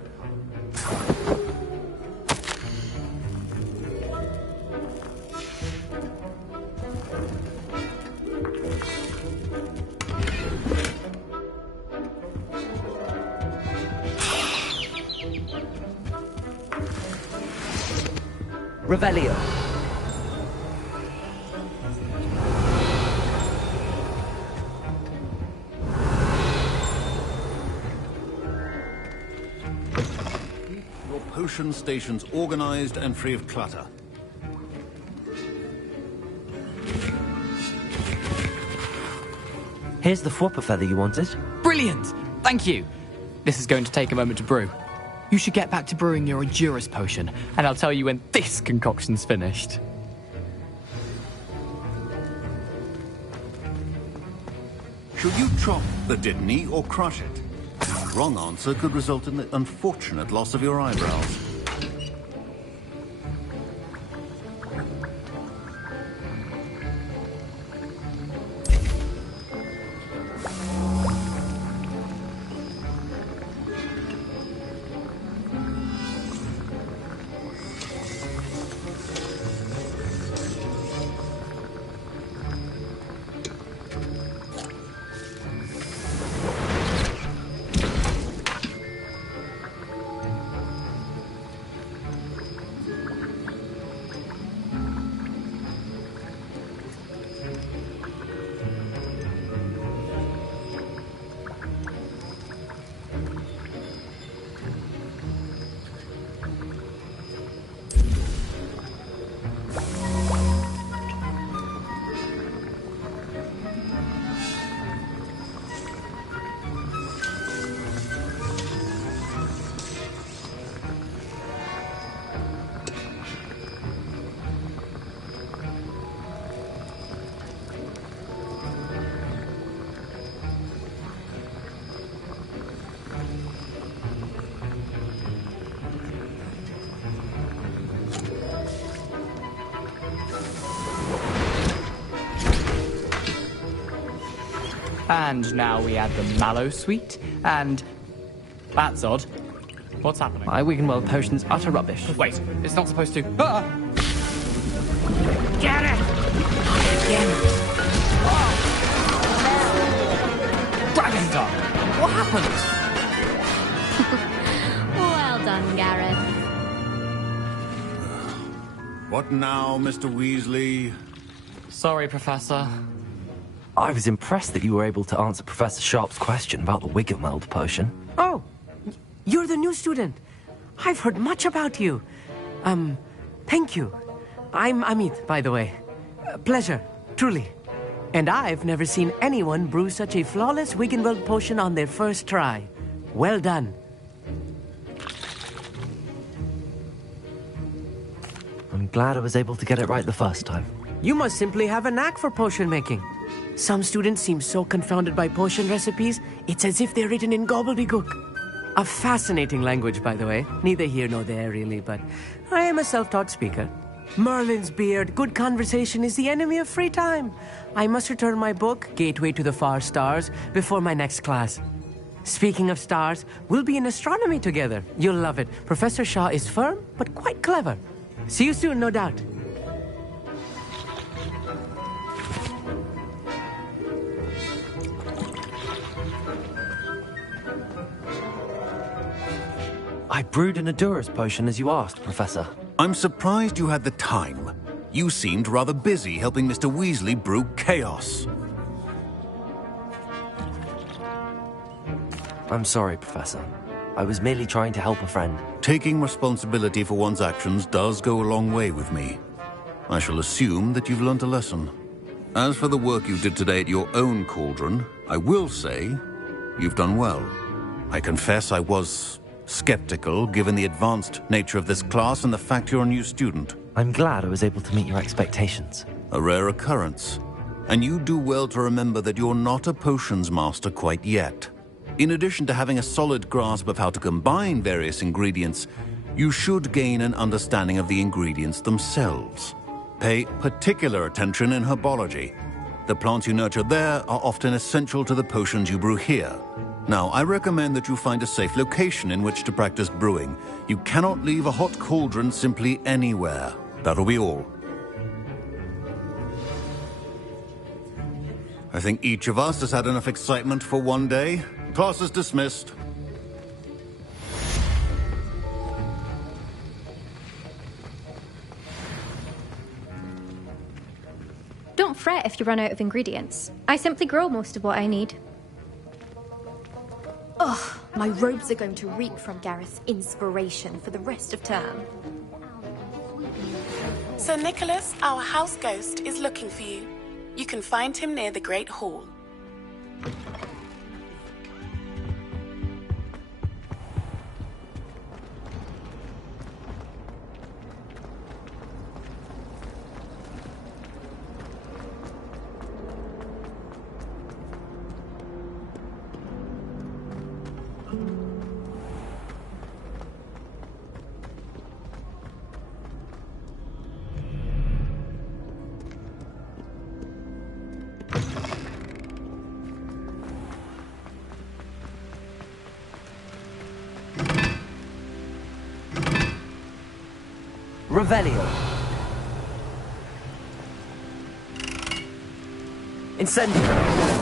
Revelio. Your potion stations organized and free of clutter. Here's the Fwooper feather you wanted. Brilliant! Thank you! This is going to take a moment to brew. You should get back to brewing your Edurus potion, and I'll tell you when this concoction's finished. Should you chop the Dittany or crush it? Wrong answer could result in the unfortunate loss of your eyebrows. And now we add the mallow sweet, and... That's odd. What's happening? My Wiggenweld potion's utter rubbish. Wait, it's not supposed to... Ah! Get it! Again! Dragon Duck! What happened? Well done, Gareth. What now, Mr. Weasley? Sorry, Professor. I was impressed that you were able to answer Professor Sharp's question about the Wiggenweld potion. Oh, you're the new student. I've heard much about you. Thank you. I'm Amit, by the way. Pleasure, truly. And I've never seen anyone brew such a flawless Wiggenweld potion on their first try. Well done. I'm glad I was able to get it right the first time. You must simply have a knack for potion making. Some students seem so confounded by potion recipes, it's as if they're written in gobbledygook. A fascinating language, by the way. Neither here nor there, really, but I am a self-taught speaker. Merlin's beard, good conversation is the enemy of free time. I must return my book, Gateway to the Far Stars, before my next class. Speaking of stars, we'll be in astronomy together. You'll love it. Professor Shaw is firm, but quite clever. See you soon, no doubt. I brewed an Adurus potion as you asked, Professor. I'm surprised you had the time. You seemed rather busy helping Mr. Weasley brew chaos. I'm sorry, Professor. I was merely trying to help a friend. Taking responsibility for one's actions does go a long way with me. I shall assume that you've learnt a lesson. As for the work you did today at your own cauldron, I will say you've done well. I confess I was skeptical, given the advanced nature of this class and the fact you're a new student. I'm glad I was able to meet your expectations. A rare occurrence. And you do well to remember that you're not a potions master quite yet. In addition to having a solid grasp of how to combine various ingredients, you should gain an understanding of the ingredients themselves. Pay particular attention in herbology. The plants you nurture there are often essential to the potions you brew here. Now, I recommend that you find a safe location in which to practice brewing. You cannot leave a hot cauldron simply anywhere. That'll be all. I think each of us has had enough excitement for one day. Class is dismissed. Don't fret if you run out of ingredients. I simply grow most of what I need. Ugh, my robes are going to reek from Gareth's inspiration for the rest of term. Sir Nicholas, our house ghost, is looking for you. You can find him near the Great Hall. Revelio. Incendio.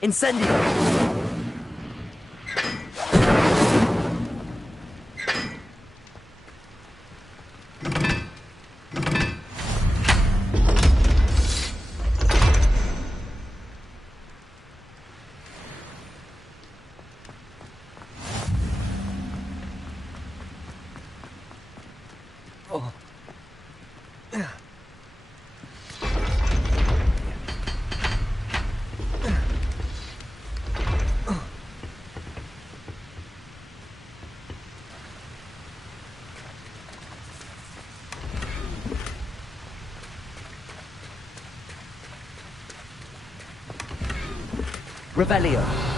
Incendio! Revelio.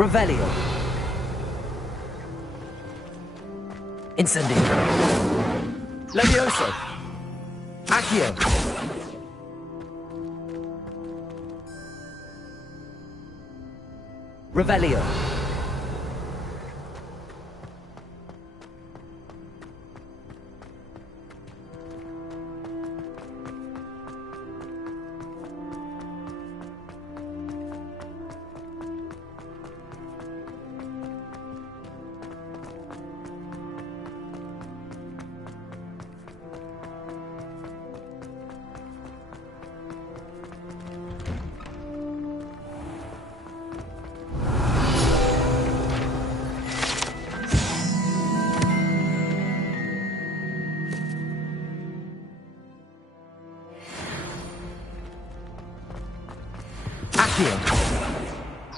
Revelio. Incendio. Levioso. Accio. Revelio.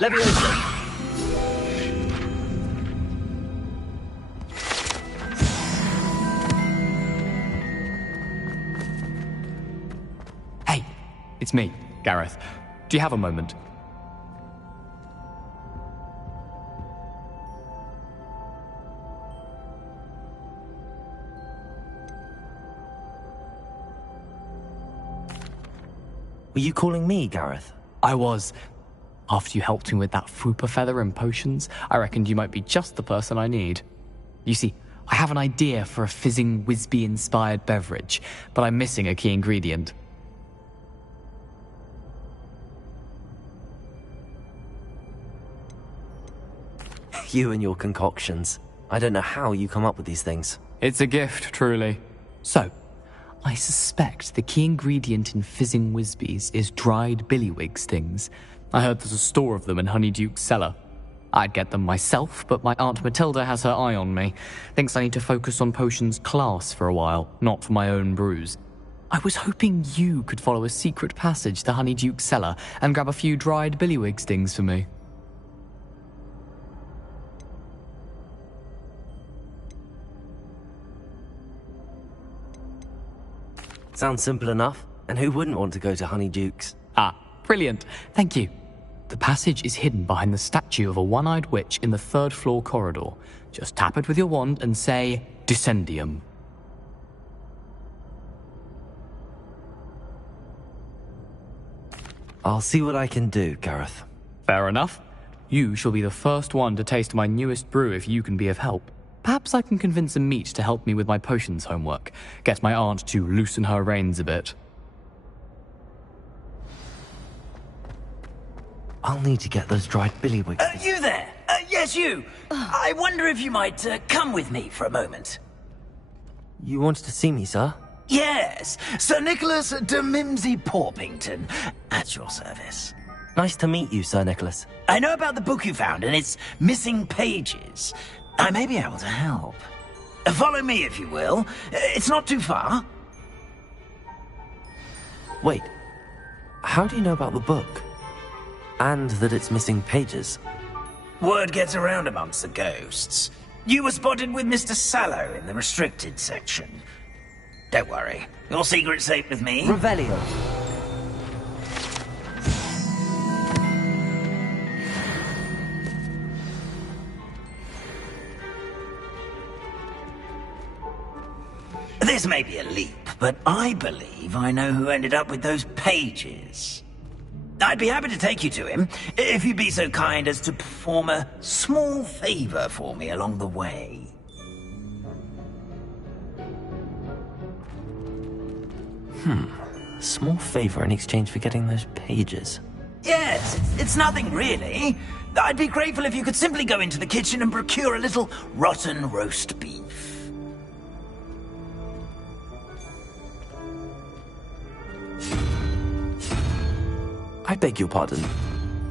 Levioso. Hey, it's me, Gareth. Do you have a moment? Were you calling me, Gareth? I was. After you helped me with that Fupa feather and potions, I reckoned you might be just the person I need. You see, I have an idea for a fizzing Wisby-inspired beverage, but I'm missing a key ingredient. You and your concoctions. I don't know how you come up with these things. It's a gift, truly. So, I suspect the key ingredient in fizzing Wisbies is dried billywig stings. I heard there's a store of them in Honeyduke's cellar. I'd get them myself, but my Aunt Matilda has her eye on me. Thinks I need to focus on potions class for a while, not for my own brews. I was hoping you could follow a secret passage to Honeyduke's cellar and grab a few dried billywig stings for me. Sounds simple enough. And who wouldn't want to go to Honeyduke's? Ah, brilliant. Thank you. The passage is hidden behind the statue of a one-eyed witch in the third-floor corridor. Just tap it with your wand and say, Descendium. I'll see what I can do, Gareth. Fair enough. You shall be the first one to taste my newest brew if you can be of help. Perhaps I can convince a meat to help me with my potions homework. Get my aunt to loosen her reins a bit. I'll need to get those dried billywigs. You there? Yes, you. I wonder if you might come with me for a moment. You wanted to see me, sir? Yes, Sir Nicholas de Mimsy Porpington, at your service. Nice to meet you, Sir Nicholas. I know about the book you found and its missing pages. I may be able to help. Follow me, if you will. It's not too far. Wait, how do you know about the book? And that it's missing pages? Word gets around amongst the ghosts. You were spotted with Mr. Sallow in the restricted section. Don't worry, your secret's safe with me. Revelio. This may be a leap, but I believe I know who ended up with those pages. I'd be happy to take you to him, if you'd be so kind as to perform a small favor for me along the way. Small favor in exchange for getting those pages. Yes, it's nothing really. I'd be grateful if you could simply go into the kitchen and procure a little rotten roast beef. I beg your pardon.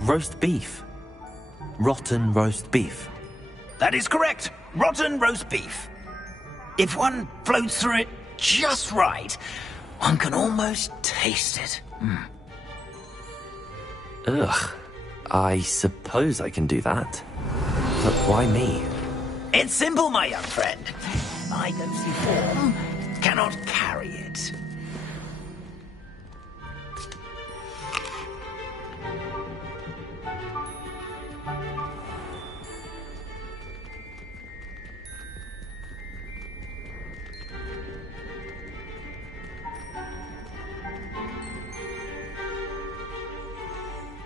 Roast beef. Rotten roast beef. That is correct. Rotten roast beef. If one floats through it just right, one can almost taste it. Ugh. I suppose I can do that. But why me? It's simple, my young friend. My ghostly form cannot carry it.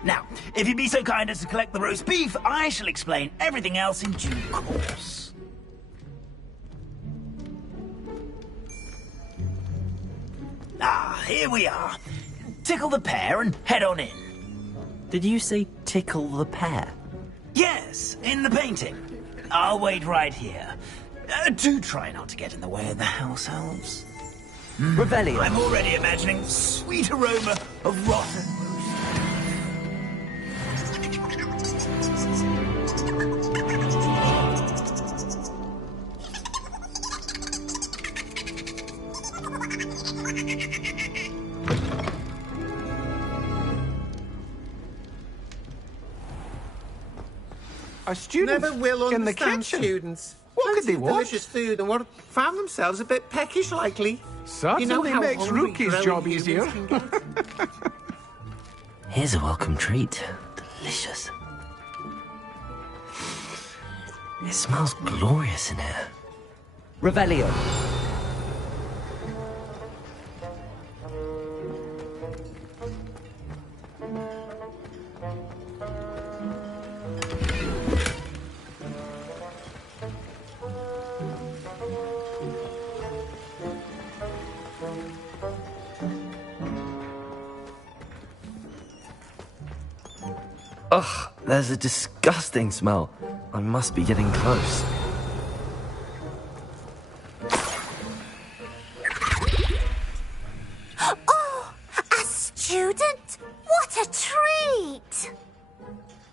Now, if you'd be so kind as to collect the roast beef, I shall explain everything else in due course. Ah, here we are. Tickle the pear and head on in. Did you say tickle the pear? Yes, in the painting. I'll wait right here. Do try not to get in the way of the house elves. Revelio. I'm already imagining the sweet aroma of rotten A student Never will in the understand kitchen. students. What could Plenty they of want? delicious food and what found themselves a bit peckish likely. Certainly how makes hungry Rookie's growing job humans easier. can get. Here's a welcome treat. Delicious. It smells glorious in here. Revelio. Ugh, there's a disgusting smell. I must be getting close. Oh, a student? What a treat!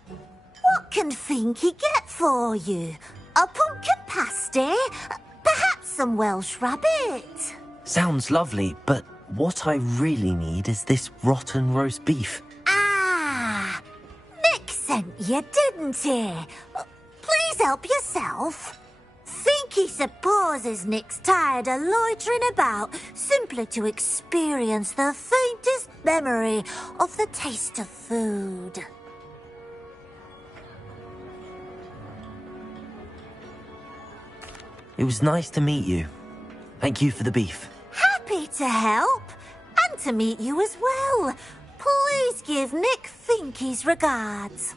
What can Finky get for you? A pumpkin pasty? Perhaps some Welsh rabbit? Sounds lovely, but what I really need is this rotten roast beef. Ah, Nick sent you, didn't he? Please help yourself. Finky supposes Nick's tired of loitering about simply to experience the faintest memory of the taste of food. It was nice to meet you. Thank you for the beef. Happy to help, and to meet you as well. Please give Nick Finky's regards.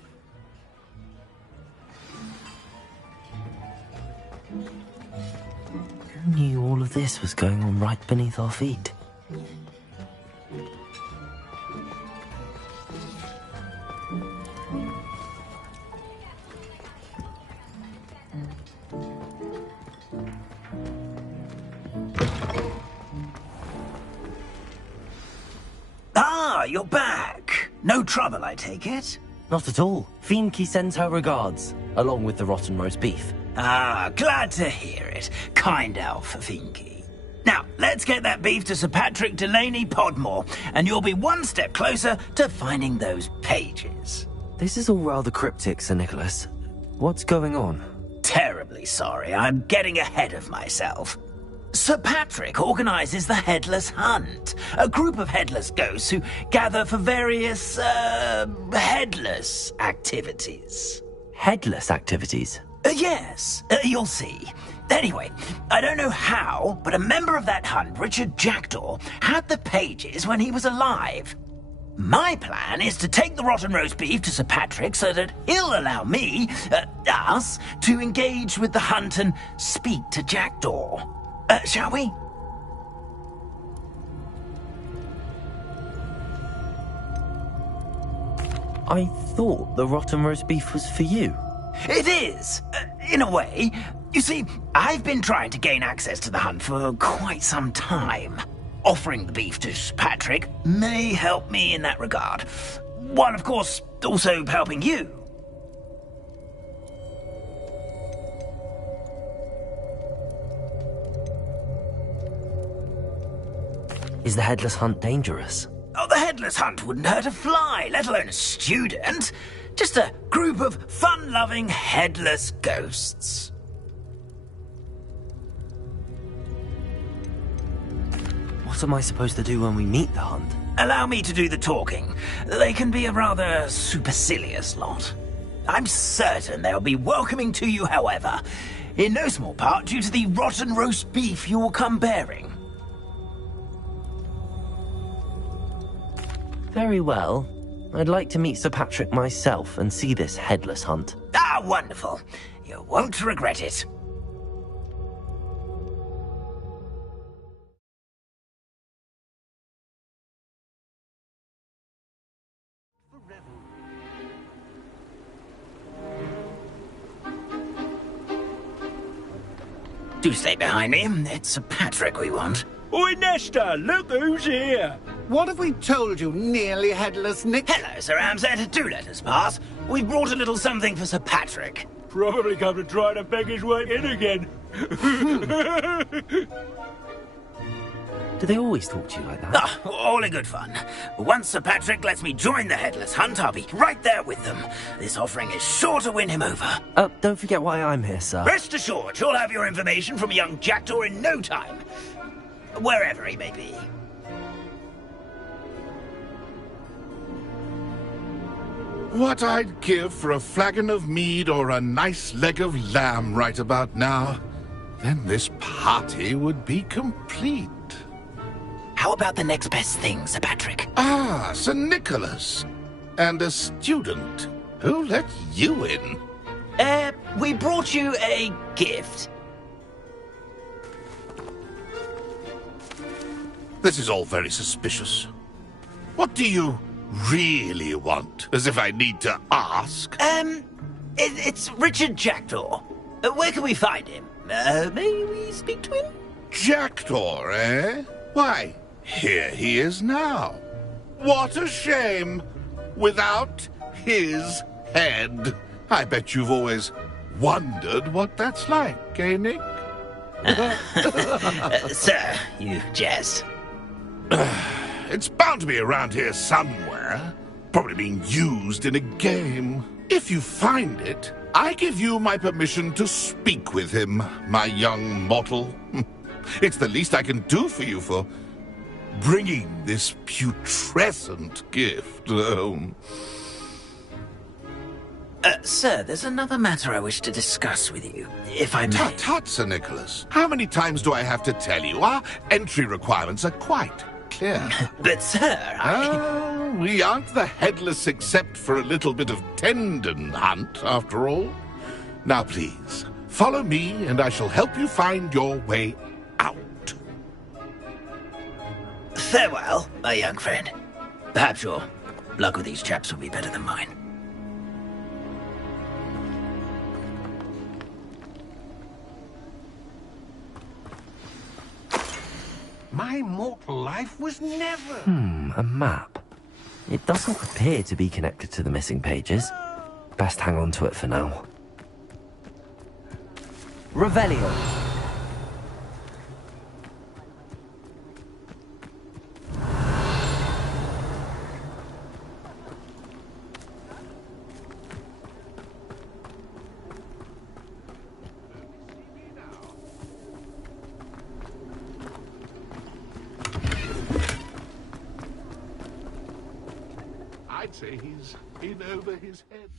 Who knew all of this was going on right beneath our feet? Ah, you're back. No trouble, I take it? Not at all. Fienke sends her regards, along with the rotten roast beef. Ah, glad to hear it. Kind elf, Finky. Now, let's get that beef to Sir Patrick Delaney Podmore, and you'll be one step closer to finding those pages. This is all rather cryptic, Sir Nicholas. What's going on? Terribly sorry, I'm getting ahead of myself. Sir Patrick organises the Headless Hunt, a group of headless ghosts who gather for various, headless activities. Headless activities? Yes, you'll see. Anyway, I don't know how, but a member of that hunt, Richard Jackdaw, had the pages when he was alive. My plan is to take the rotten roast beef to Sir Patrick so that he'll allow me, us, to engage with the hunt and speak to Jackdaw. Shall we? I thought the rotten roast beef was for you. It is, in a way. You see, I've been trying to gain access to the hunt for quite some time. Offering the beef to Sir Patrick may help me in that regard. While, of course, also helping you. Is the headless hunt dangerous? Oh, the headless hunt wouldn't hurt a fly, let alone a student. Just a group of fun-loving headless ghosts. What am I supposed to do when we meet the hunt? Allow me to do the talking. They can be a rather supercilious lot. I'm certain they'll be welcoming to you, however, in no small part due to the rotten roast beef you will come bearing. Very well. I'd like to meet Sir Patrick myself and see this headless hunt. Ah, wonderful. You won't regret it. Do stay behind me. It's Sir Patrick we want. Oi, Nesta, look who's here. What have we told you, nearly headless Nick? Hello, Sir Ramsay. Do let us pass. We've brought a little something for Sir Patrick. Probably come to try to beg his way in again. Do they always talk to you like that? Ah, all in good fun. Once Sir Patrick lets me join the Headless Hunt, I'll be right there with them. This offering is sure to win him over. Don't forget why I'm here, sir. Rest assured, you'll have your information from young Jackdaw in no time. Wherever he may be. What I'd give for a flagon of mead or a nice leg of lamb right about now. Then this party would be complete. How about the next best thing, Sir Patrick? Ah, Sir Nicholas. And a student. Who let you in? We brought you a gift. This is all very suspicious. What do you really want? As if I need to ask. It's Richard Jackdaw. Where can we find him? May we speak to him? Jackdaw, eh? Why, here he is now. What a shame. Without his head. I bet you've always wondered what that's like, eh, Nick? Sir, you jest. It's bound to be around here somewhere. Probably being used in a game. If you find it, I give you my permission to speak with him, my young mortal. It's the least I can do for you for bringing this putrescent gift home. Sir, there's another matter I wish to discuss with you, if I may. Tut, tut, Sir Nicholas. How many times do I have to tell you? Our entry requirements are quite clear. But, sir, we aren't the headless except for a little bit of tendon hunt, after all. Now, please, follow me, and I shall help you find your way out. Farewell, my young friend. Perhaps your luck with these chaps will be better than mine. My mortal life was never... A map. It doesn't appear to be connected to the missing pages. Best hang on to it for now. Revelio. I'd say he's in over his head.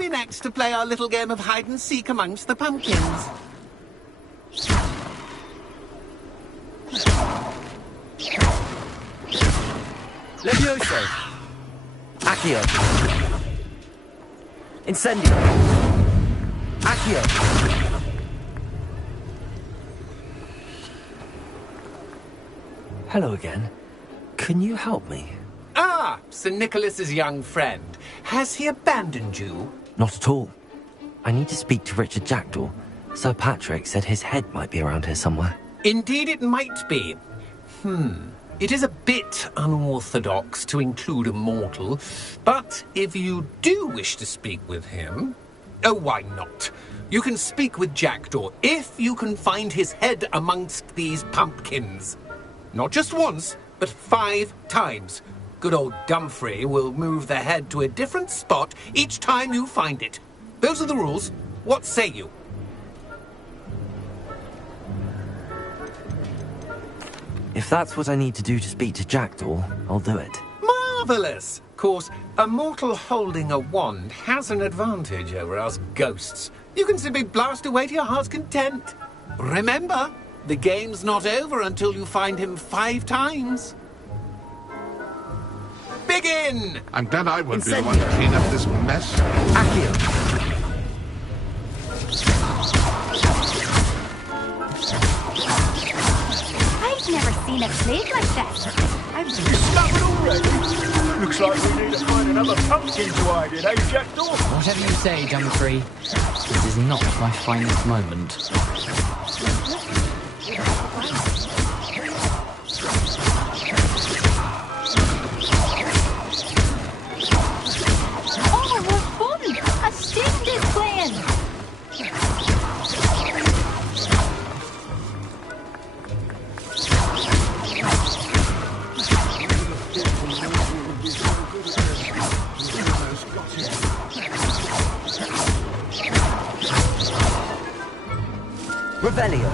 be next to play our little game of hide and seek amongst the pumpkins? Levioso! Accio! Incendio! Accio! Hello again. Can you help me? Ah, Sir Nicholas's young friend. Has he abandoned you? Not at all. I need to speak to Richard Jackdaw. Sir Patrick said his head might be around here somewhere. Indeed it might be. It is a bit unorthodox to include a mortal, but if you do wish to speak with him... Oh, why not? You can speak with Jackdaw if you can find his head amongst these pumpkins. Not just once, but 5 times. Good old Dumfrey will move the head to a different spot each time you find it. Those are the rules. What say you? If that's what I need to do to speak to Jackdaw, I'll do it. Marvellous! Of course, a mortal holding a wand has an advantage over us ghosts. You can simply blast away to your heart's content. Remember, the game's not over until you find him 5 times. Begin! I'm glad I won't be the one to clean up this mess. Accio! I've never seen a plague like this. You stubborn already? Looks like we need to find another pumpkin to hide in, eh, Jackdaw? Whatever you say, Dumfrey. This is not my finest moment. Oh, what fun! A student is playing! Revelio!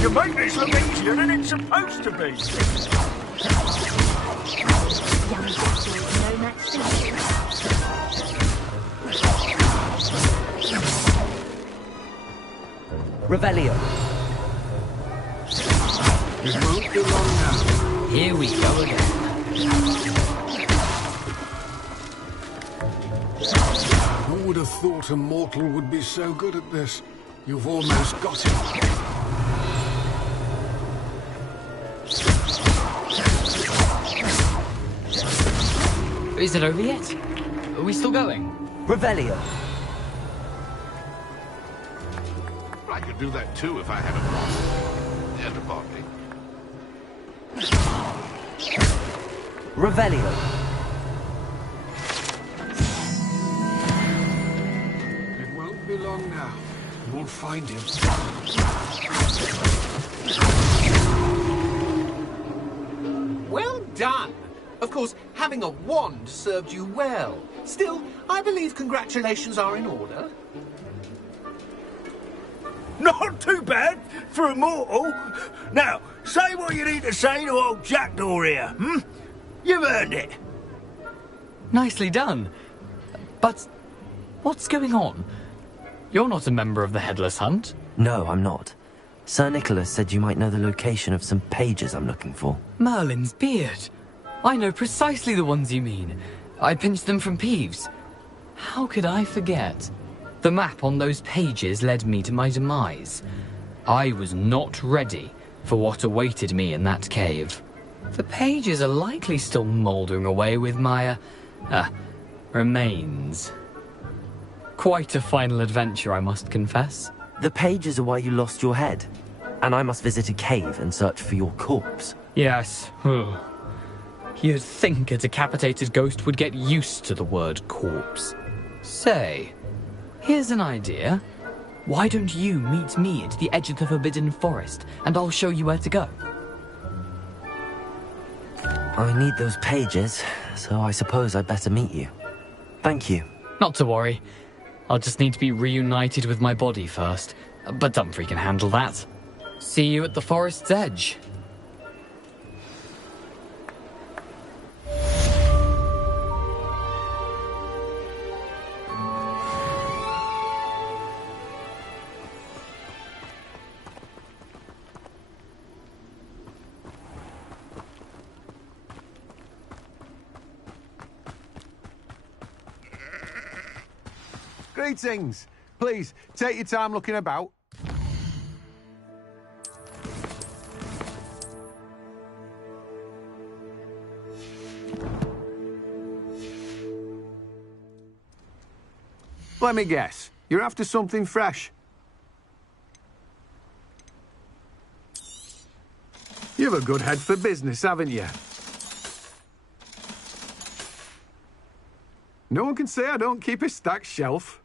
You make this look easier than it's supposed to be. Young Jackdaw is no match for you. Revelio! It won't be long now. Here we go again. Who would have thought a mortal would be so good at this? You've almost got him. Is it over yet? Are we still going? Revelio! I could do that too if I had a boss. And a body. Revelio! It won't be long now. You'll find him. Well done! Of course, having a wand served you well. Still, I believe congratulations are in order. Not too bad for a mortal. Now, say what you need to say to old Jackdaw here, You've earned it. Nicely done. But what's going on? You're not a member of the Headless Hunt. No, I'm not. Sir Nicholas said you might know the location of some pages I'm looking for. Merlin's beard. I know precisely the ones you mean. I pinched them from Peeves. How could I forget? The map on those pages led me to my demise. I was not ready for what awaited me in that cave. The pages are likely still mouldering away with my, remains. Quite a final adventure, I must confess. The pages are why you lost your head, and I must visit a cave and search for your corpse. Yes. You'd think a decapitated ghost would get used to the word corpse. Say, here's an idea. Why don't you meet me at the edge of the Forbidden Forest, and I'll show you where to go? I need those pages, so I suppose I'd better meet you. Thank you. Not to worry. I'll just need to be reunited with my body first. But Dumfries can handle that. See you at the forest's edge. Greetings. Please, take your time looking about. Let me guess. You're after something fresh. You've a good head for business, haven't you? No one can say I don't keep a stacked shelf.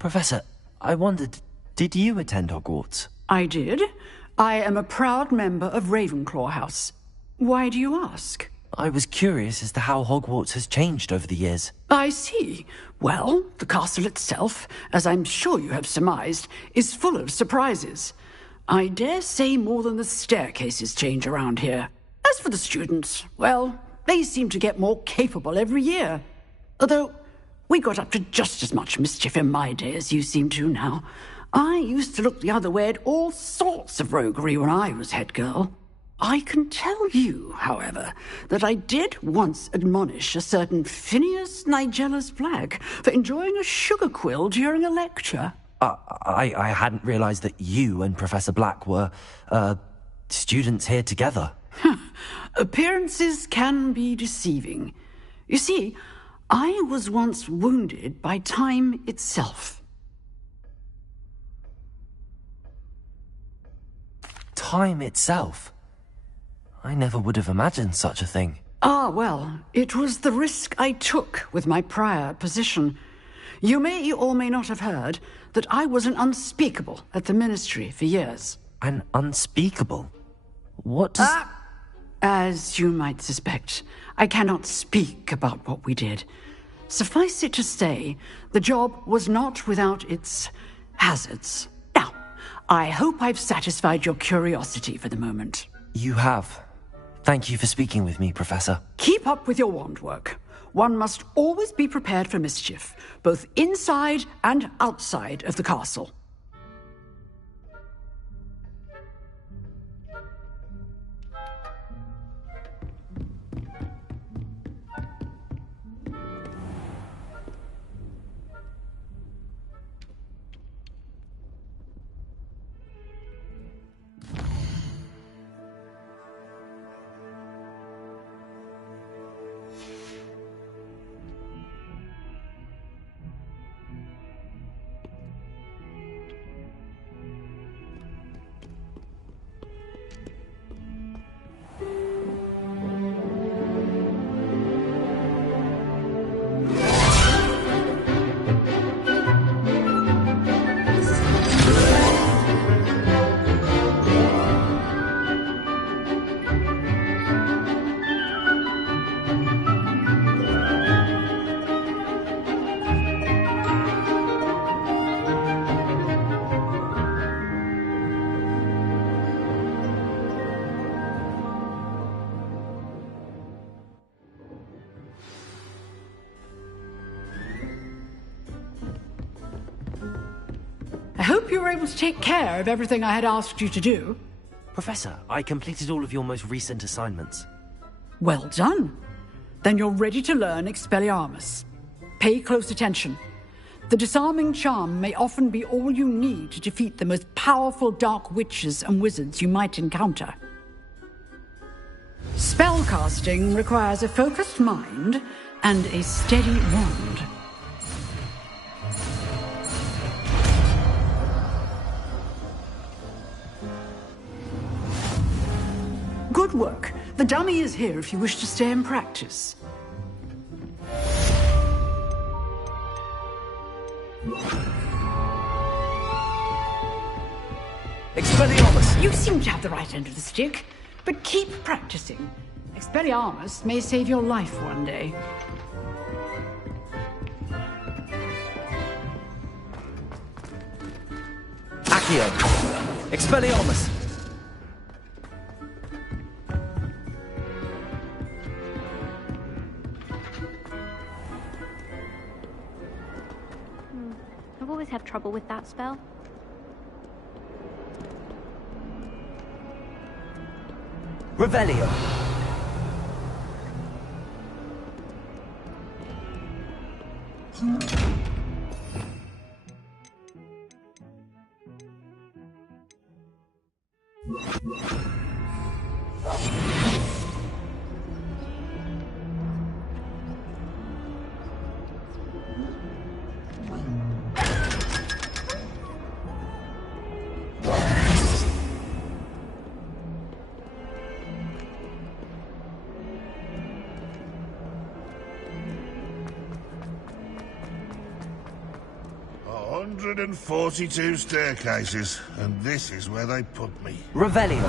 Professor, I wondered, did you attend Hogwarts? I did. I am a proud member of Ravenclaw House. Why do you ask? I was curious as to how Hogwarts has changed over the years. I see. Well, the castle itself, as I'm sure you have surmised, is full of surprises. I dare say more than the staircases change around here. As for the students, well, they seem to get more capable every year. Although, we got up to just as much mischief in my day as you seem to now. I used to look the other way at all sorts of roguery when I was head girl. I can tell you, however, that I did once admonish a certain Phineas Nigella's Black for enjoying a sugar quill during a lecture. I hadn't realized that you and Professor Black were, students here together. Appearances can be deceiving. You see, I was once wounded by time itself. Time itself? I never would have imagined such a thing. Ah, well, it was the risk I took with my prior position. You may or may not have heard that I was an unspeakable at the Ministry for years. An unspeakable? What does... As you might suspect, I cannot speak about what we did. Suffice it to say, the job was not without its hazards. Now, I hope I've satisfied your curiosity for the moment. You have. Thank you for speaking with me, Professor. Keep up with your wand work. One must always be prepared for mischief, both inside and outside of the castle. I hope you were able to take care of everything I had asked you to do. Professor, I completed all of your most recent assignments. Well done. Then you're ready to learn Expelliarmus. Pay close attention. The disarming charm may often be all you need to defeat the most powerful dark witches and wizards you might encounter. Spellcasting requires a focused mind and a steady wand. Good work. The dummy is here if you wish to stay and practice. Expelliarmus! You seem to have the right end of the stick, but keep practicing. Expelliarmus may save your life one day. Accio! Expelliarmus! I've always had trouble with that spell. Revelio! "142 staircases, and this is where they put me." Revelio!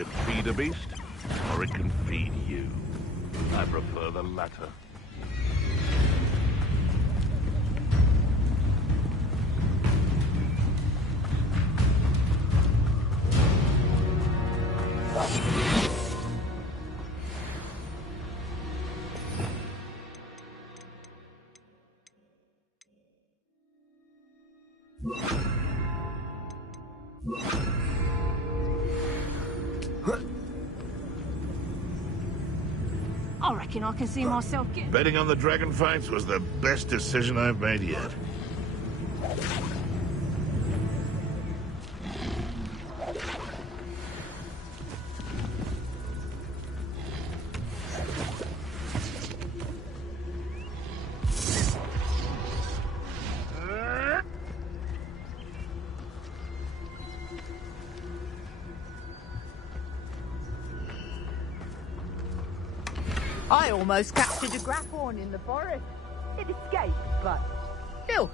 can feed a beast, or it can feed you. I prefer the latter. I reckon I can see myself getting... Betting on the dragon fights was the best decision I've made yet. I almost captured a grapphorn in the forest. It escaped, but still.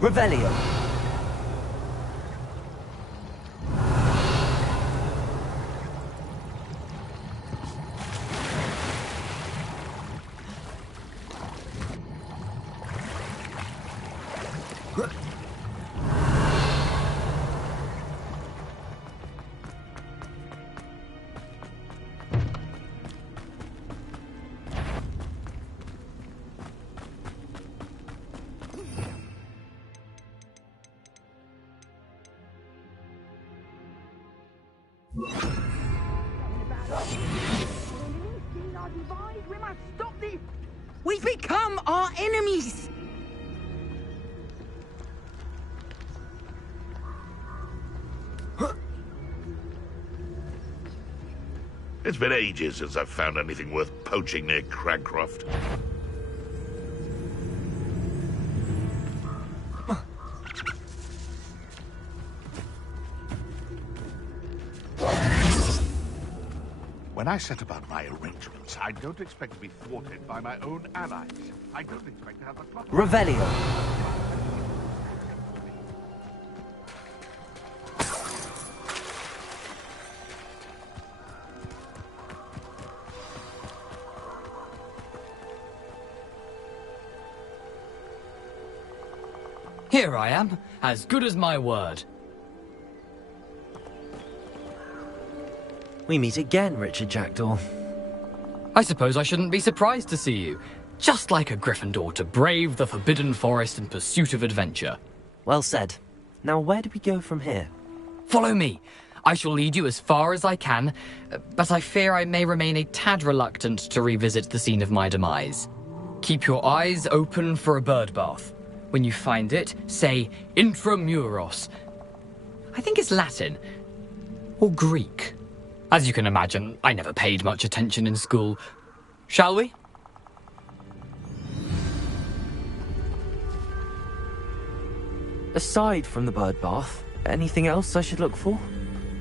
Revelio. We become our enemies! It's been ages since I've found anything worth poaching near Cragcroft. When I set about my arrangements, I don't expect to be thwarted by my own allies. I don't expect to have the plot... Revelio. Here I am, as good as my word. We meet again, Richard Jackdaw. I suppose I shouldn't be surprised to see you. Just like a Gryffindor to brave the Forbidden Forest in pursuit of adventure. Well said. Now where do we go from here? Follow me. I shall lead you as far as I can, but I fear I may remain a tad reluctant to revisit the scene of my demise. Keep your eyes open for a bird bath. When you find it, say Intramuros. I think it's Latin. Or Greek. As you can imagine, I never paid much attention in school. Shall we? Aside from the bird bath, anything else I should look for?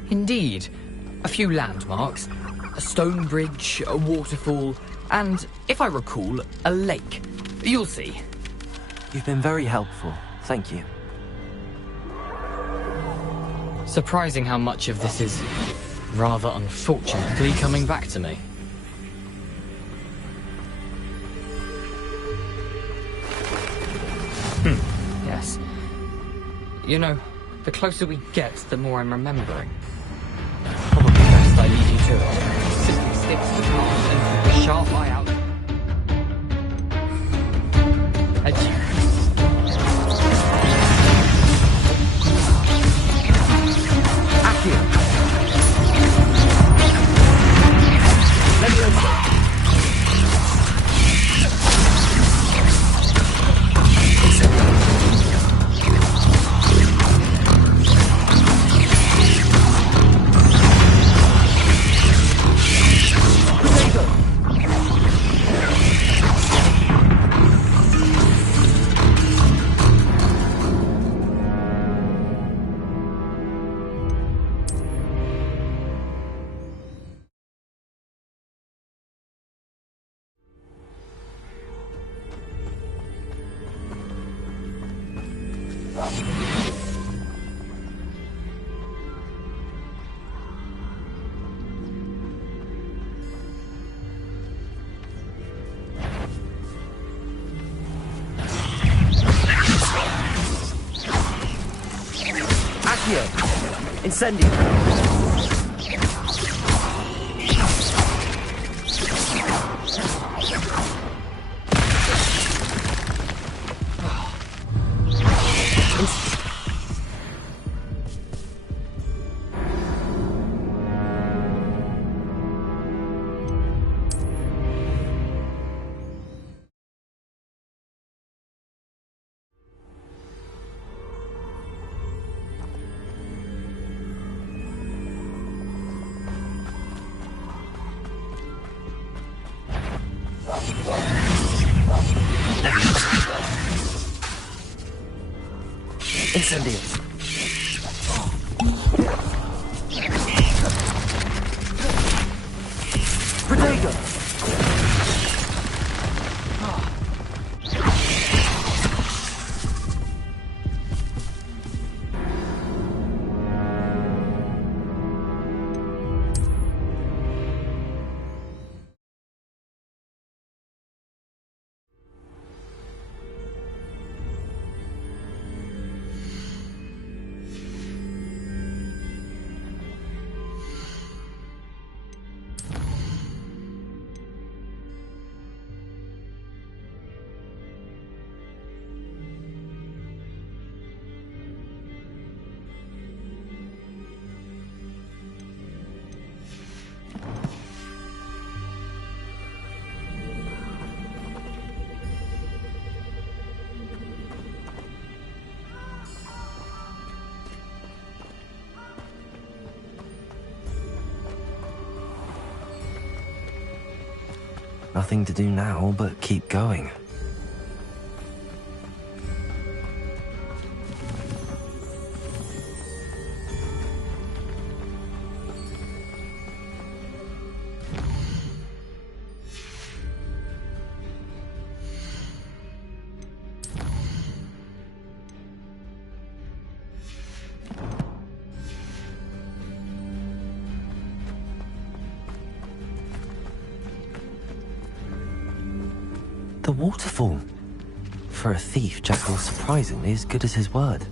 Indeed. A few landmarks. A stone bridge, a waterfall, and, if I recall, a lake. You'll see. You've been very helpful. Thank you. Surprising how much of this is rather unfortunately coming back to me. Yes. You know, the closer we get, the more I'm remembering. Probably best I lead you to it. Simply stick to the path and keep a sharp eye out. Adieu. Accio. Incendio. Incendio. Protego. Nothing to do now but keep going. The waterfall. For a thief, Jack was surprisingly as good as his word.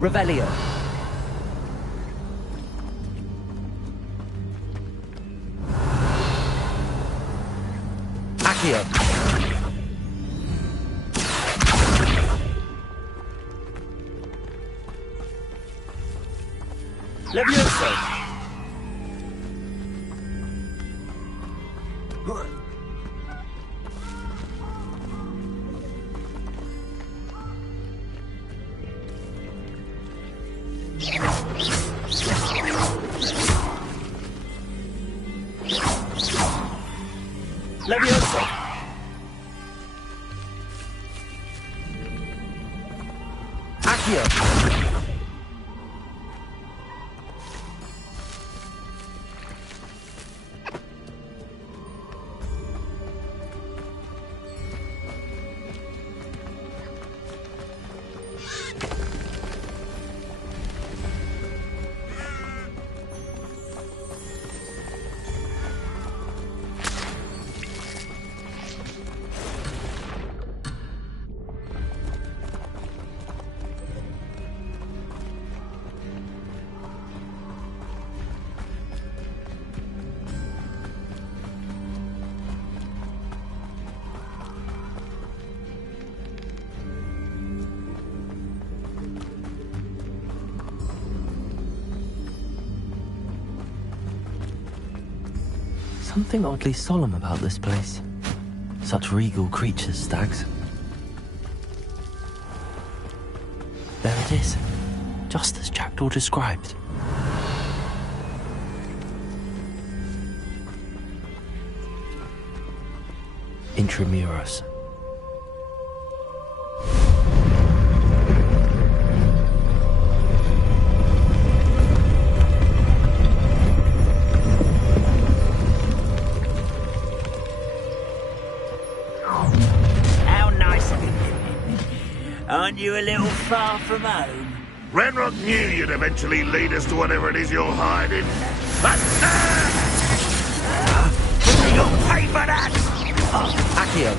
Revelio. Accio. Levioso. Levioso. Accio. Something oddly solemn about this place. Such regal creatures, stags. There it is, just as Jackdaw described. Intramuros. Aren't you a little far from home? Ranrock knew you'd eventually lead us to whatever it is you're hiding. But You'll pay for that! Accio.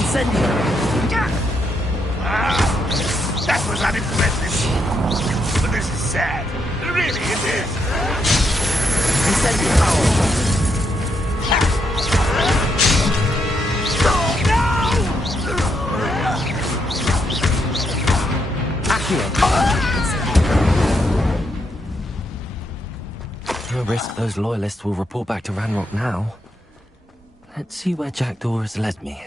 Incendio. That was unimpressive. But this is sad. Really, it is. Incendio. No risk those loyalists will report back to Ranrock now. Let's see where Jackdaw has led me.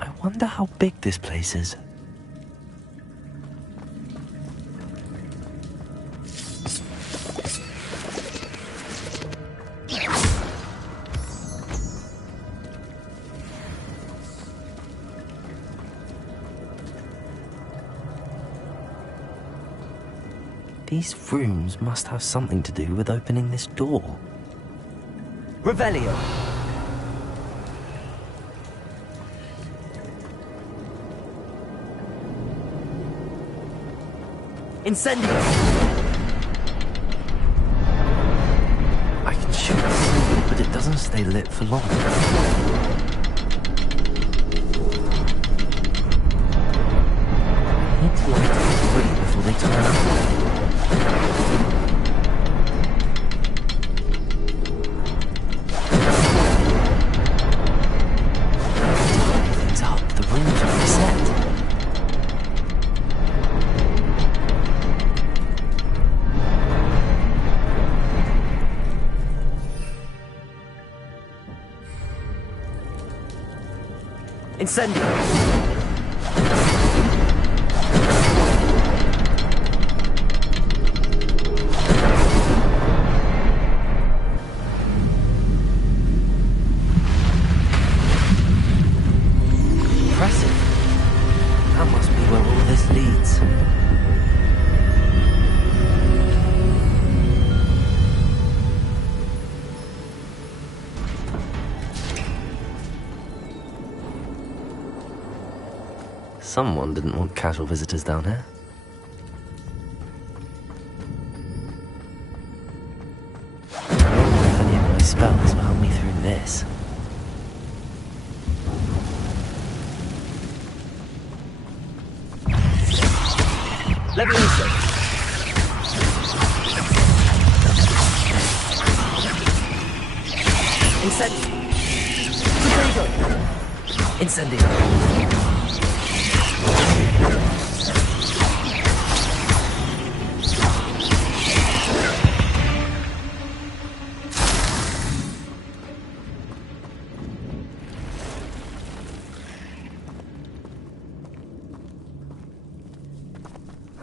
I wonder how big this place is. These rooms must have something to do with opening this door. Revelio. Incendio. I can shoot through it, but it doesn't stay lit for long. I need to light all three before they turn up. Things up. The rooms are reset. Incendio. Someone didn't want casual visitors down here. this. Leviosa! Incendio! Protego! Incendio!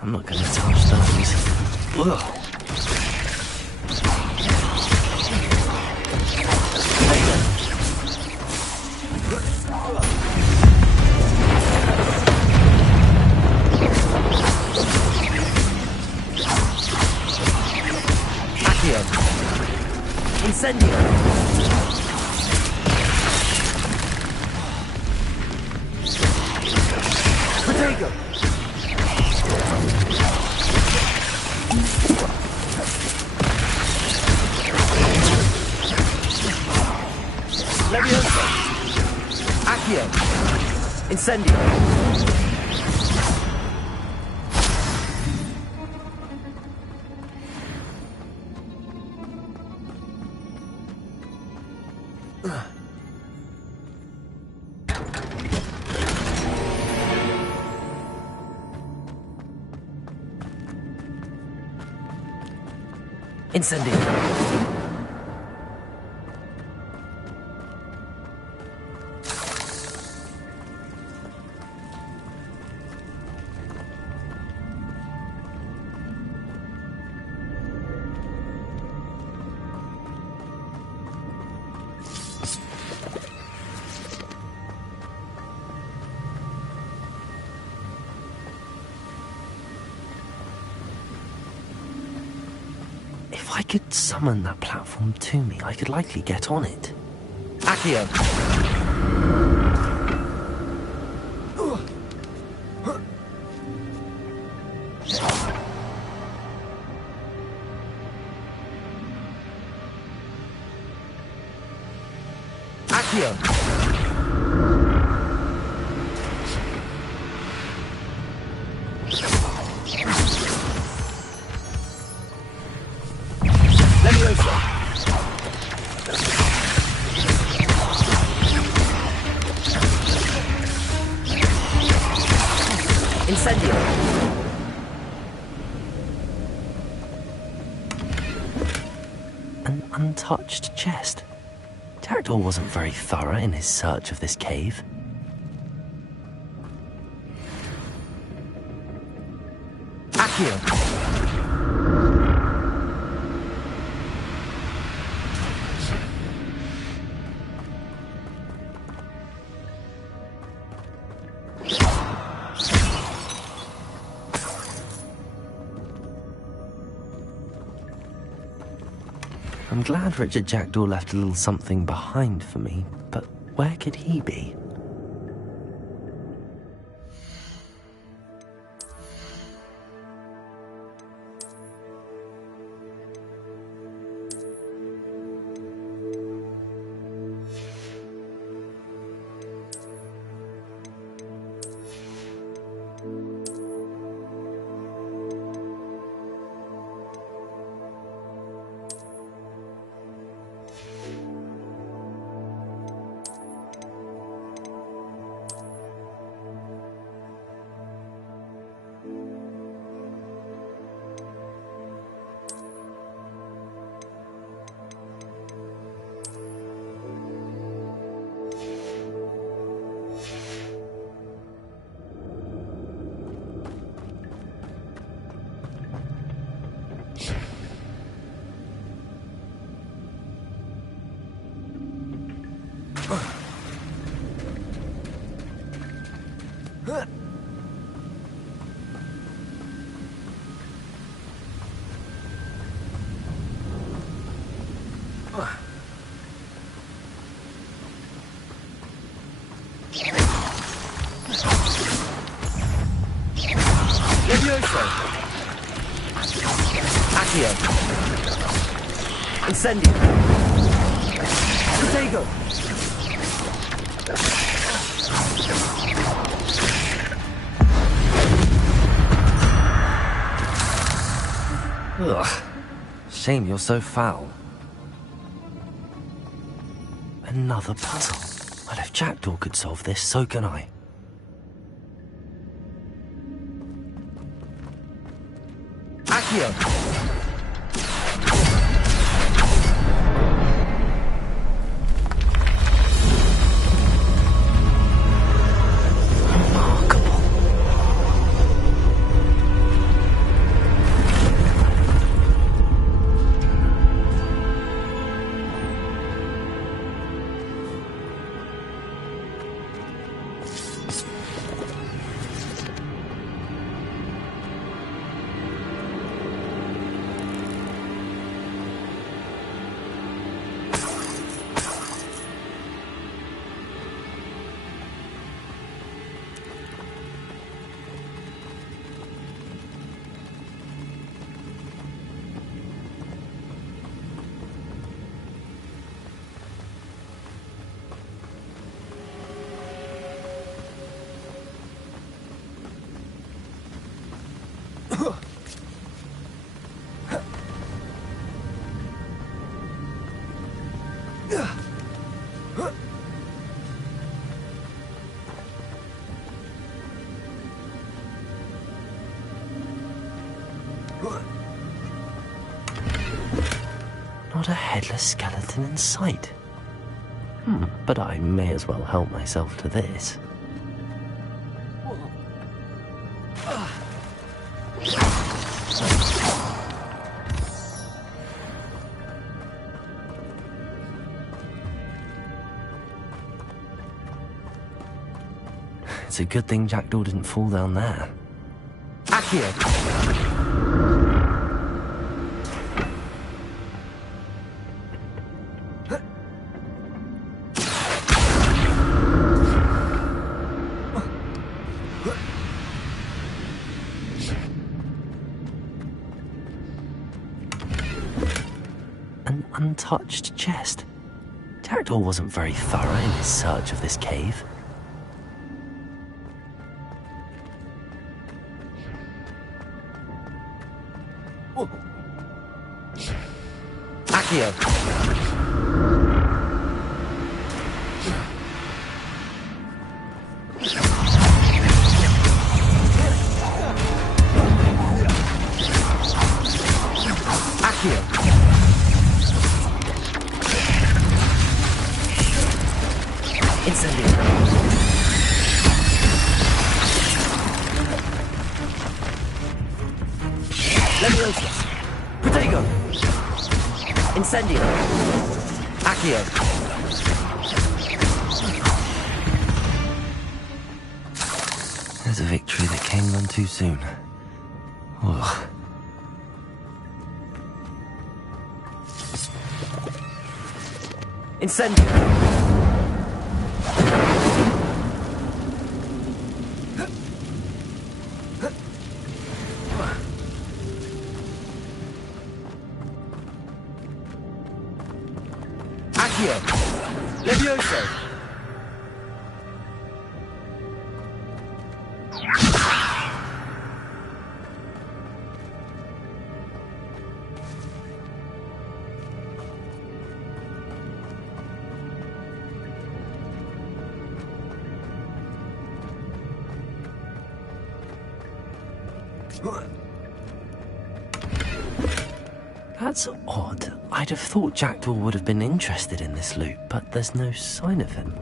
I'm not going to touch those. Ugh. Incendio! Protego! Leviosa! Accio! Incendio! Incendio! If I could summon that platform to me, I could likely get on it. Accio! Accio! Incendio! An untouched chest. Jackdaw wasn't very thorough in his search of this cave. Accio! I'm glad Richard Jackdaw left a little something behind for me, but where could he be? Accio! Incendio! Potato! Ugh. Shame you're so foul. Another puzzle. Well, if Jackdaw could solve this, so can I. Accio! Not a headless skeleton in sight. But I may as well help myself to this. It's a good thing Jackdaw didn't fall down there. Accio! An untouched chest. Jackdaw wasn't very thorough in his search of this cave. Accio! Incendio! Accio! There's a victory that came none too soon. Ugh. Incendio! Levioso! That's odd. I'd have thought Jackdaw would have been interested in this loot, but there's no sign of him.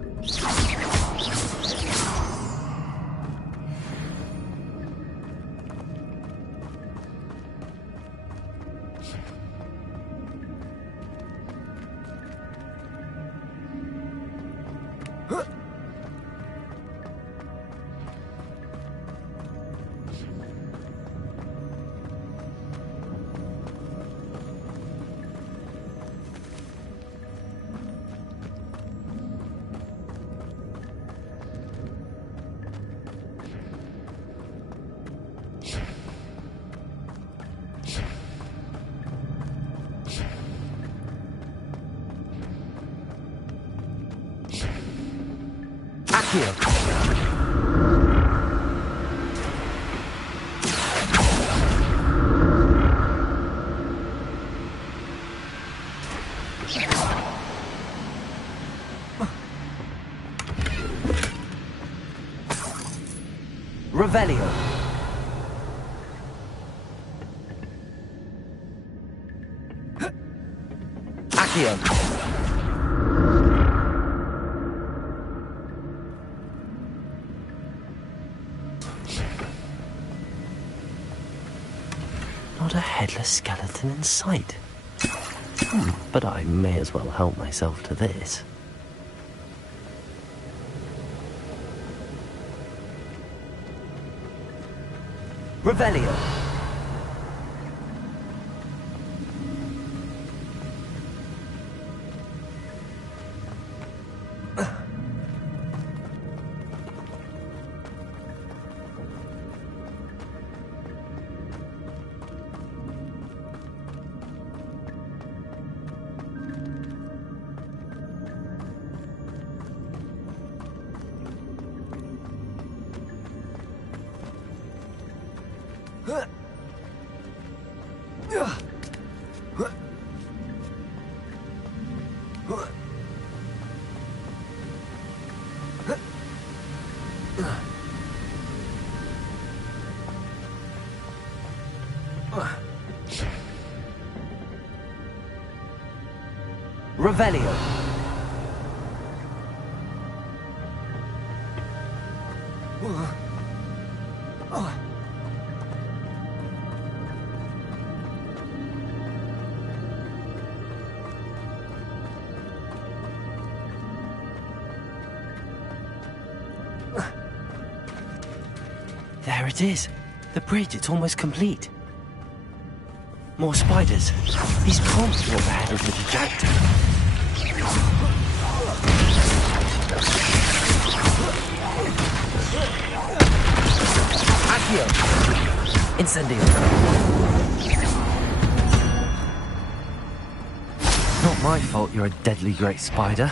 Accio. Revelio. Accio. Not a headless skeleton in sight. But I may as well help myself to this. Revelio. Revelio. There it is. The bridge, it's almost complete. More spiders. These can't be what the head of Little Jack did. Accio. Incendio. Not my fault you're a deadly great spider.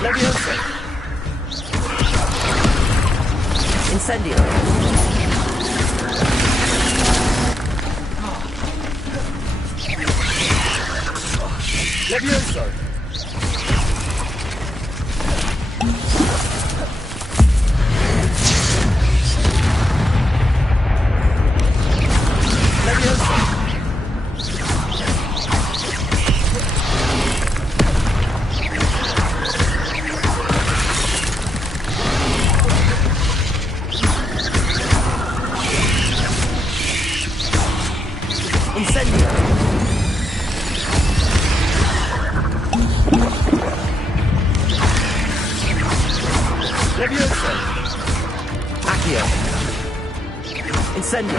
Leviosa. Incendio. Levioso. Levioso. Accio. Incendio.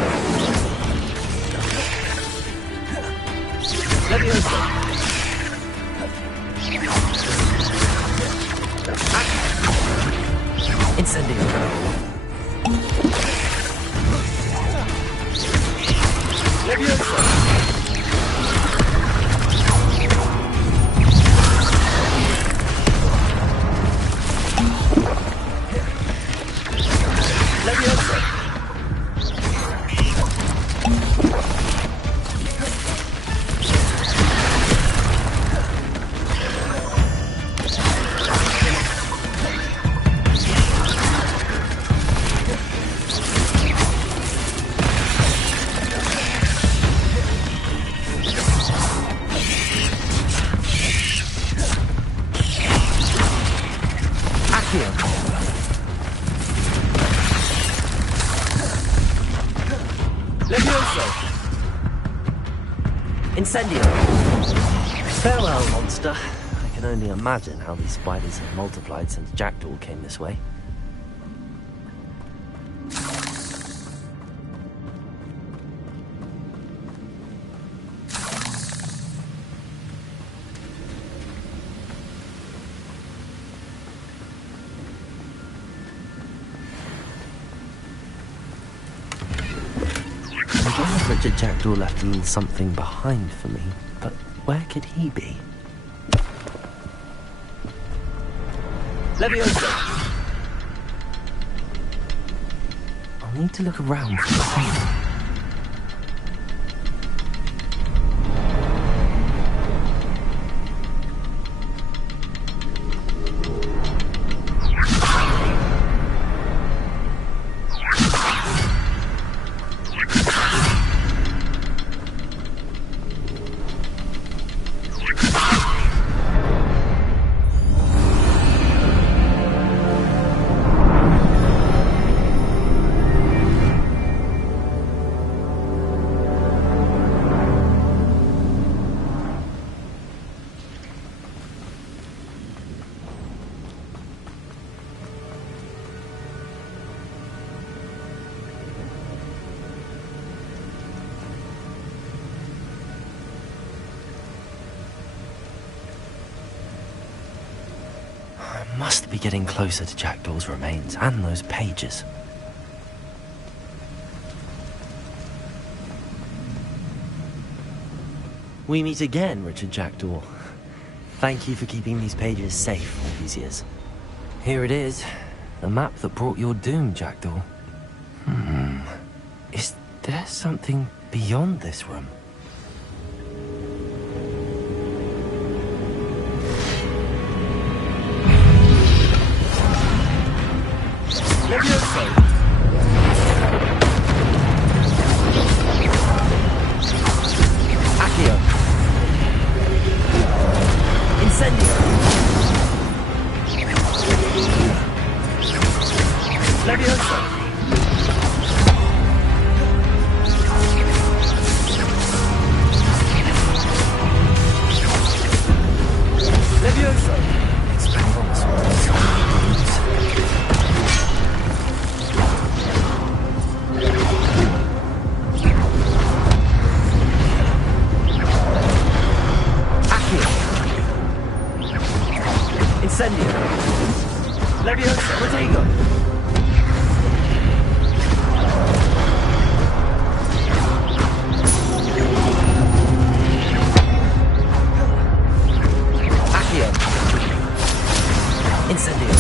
Levioso. Incendio. Levioso. Levioso. Incendio. Farewell, monster. I can only imagine how these spiders have multiplied since Jackdaw came this way. Richard Jackdaw left a little something behind for me, but where could he be? Leviosa! I'll need to look around for the thing. Must be getting closer to Jackdaw's remains and those pages. We meet again, Richard Jackdaw. Thank you for keeping these pages safe all these years. Here it is, the map that brought your doom, Jackdaw. Is there something beyond this room? Leviosa! Accio! Incendio! Leviosa! Leviosa! Incendio! Leviosa! Protego! Accio! Incendio!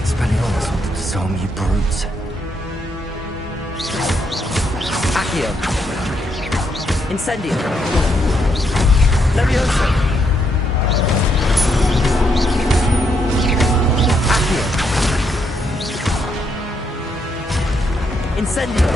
Expelliarmus wanted to sell me brute. Incendio. Levioso. Accio. Incendio.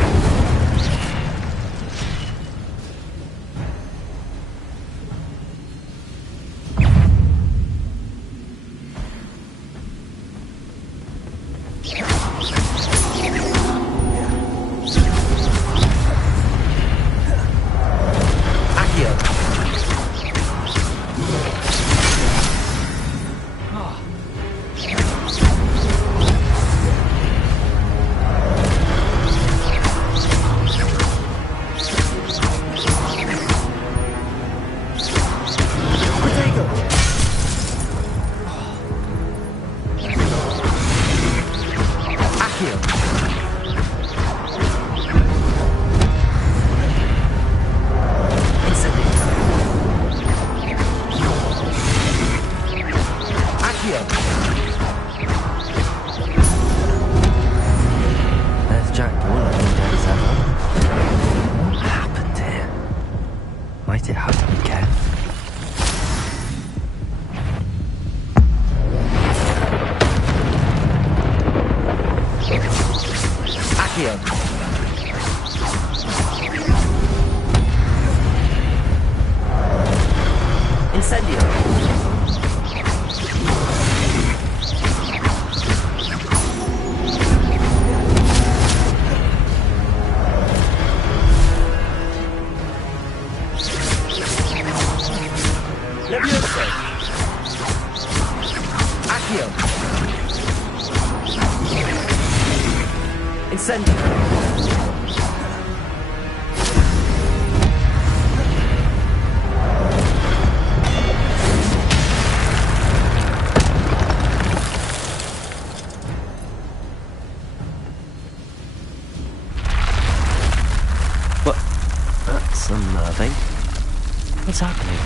What's happening?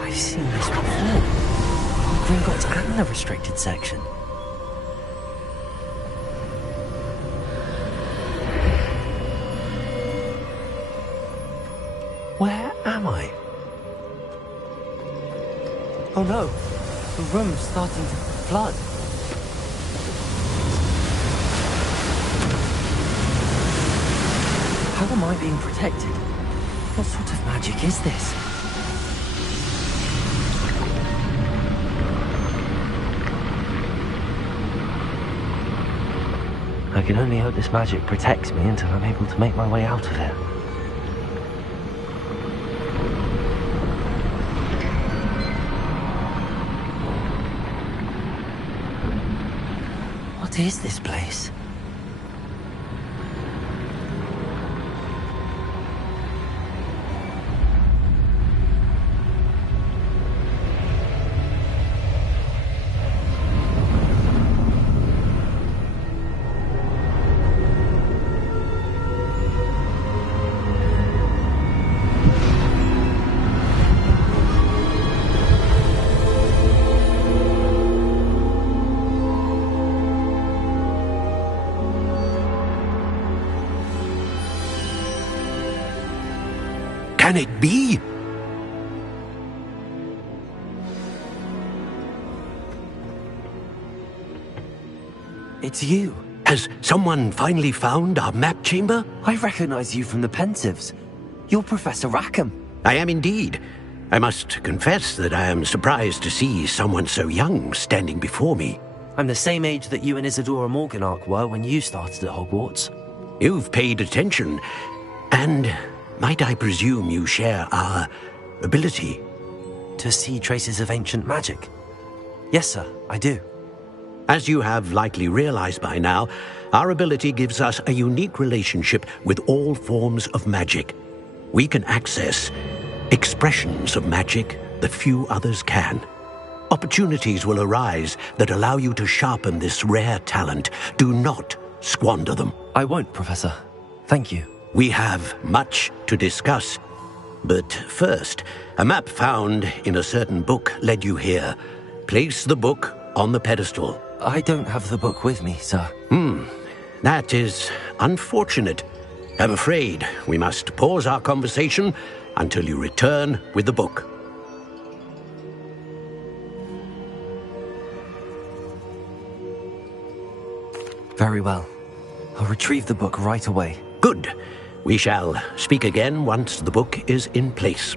I've seen this before. Gringotts and the restricted section. Where am I? Oh no, the room's starting to flood. How am I being protected? What sort of magic is this? I can only hope this magic protects me until I'm able to make my way out of here. What is this place? Can it be? It's you. Has someone finally found our map chamber? I recognize you from the Pensives. You're Professor Rackham. I am indeed. I must confess that I am surprised to see someone so young standing before me. I'm the same age that you and Isadora Morganach were when you started at Hogwarts. You've paid attention, and might I presume you share our ability? To see traces of ancient magic? Yes, sir, I do. As you have likely realized by now, our ability gives us a unique relationship with all forms of magic. We can access expressions of magic that few others can. Opportunities will arise that allow you to sharpen this rare talent. Do not squander them. I won't, Professor. Thank you. We have much to discuss. But first, a map found in a certain book led you here. Place the book on the pedestal. I don't have the book with me, sir. That is unfortunate. I'm afraid we must pause our conversation until you return with the book. Very well. I'll retrieve the book right away. Good. We shall speak again once the book is in place.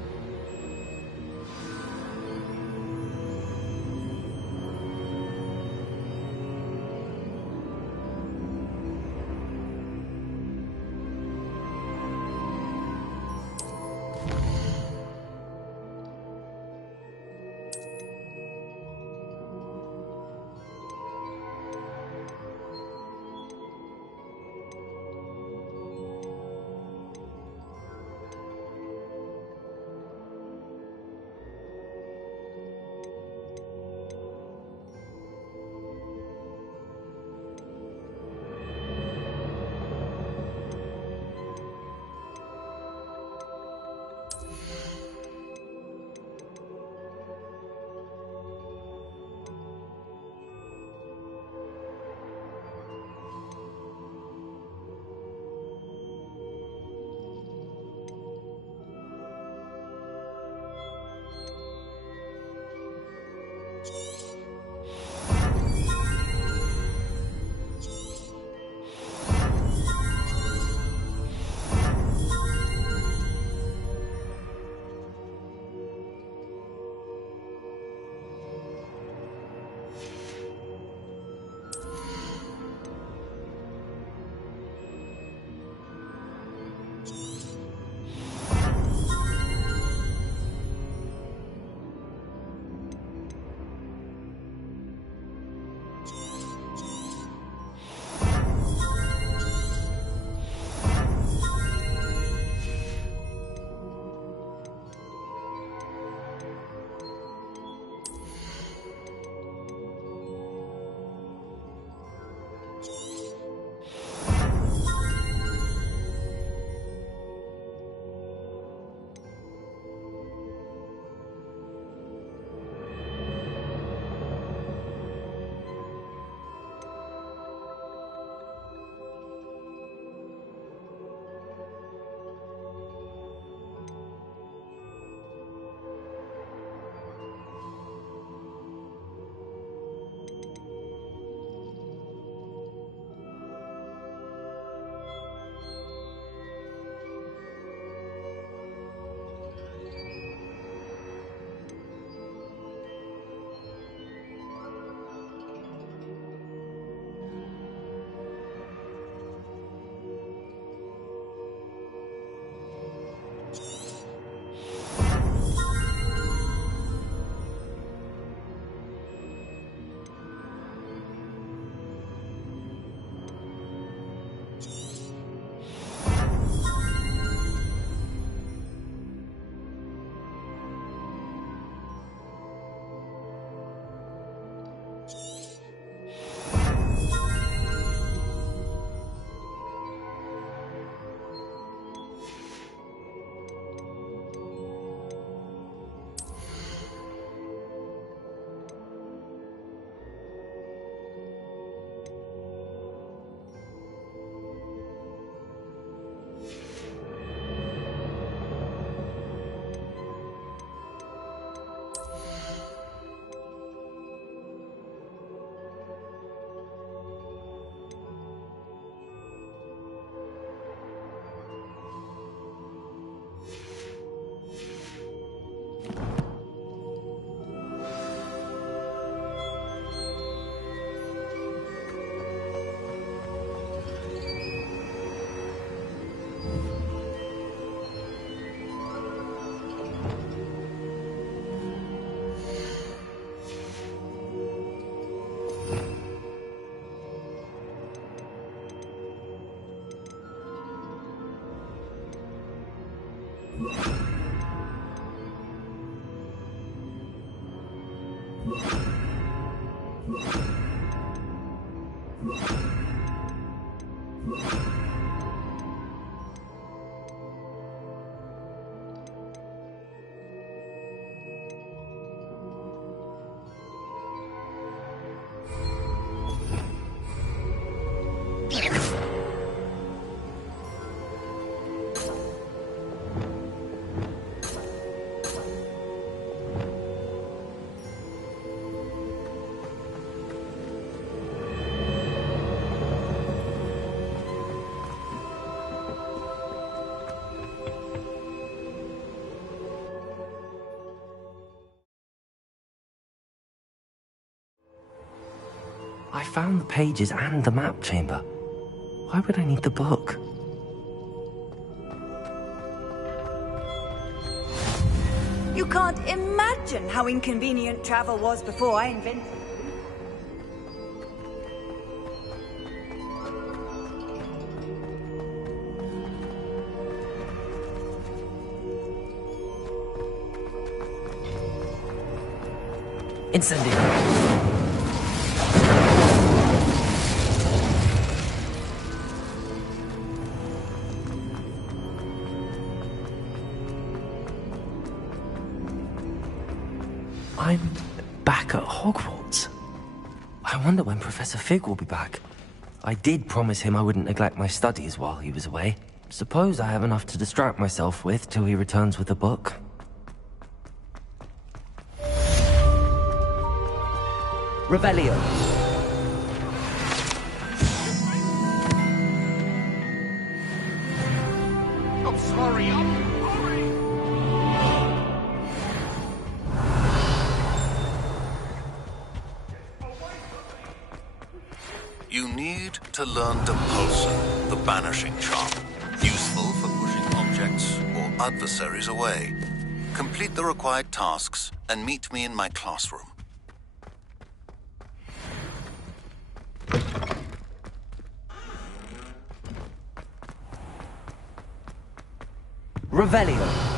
I found the pages and the map chamber. Why would I need the book? You can't imagine how inconvenient travel was before I invented it. Incendio. I'm back at Hogwarts. I wonder when Professor Fig will be back. I did promise him I wouldn't neglect my studies while he was away. Suppose I have enough to distract myself with till he returns with a book. Revelio. I'm sorry, You need to learn Depulsion, the banishing charm. Useful for pushing objects or adversaries away. Complete the required tasks and meet me in my classroom. Revelio.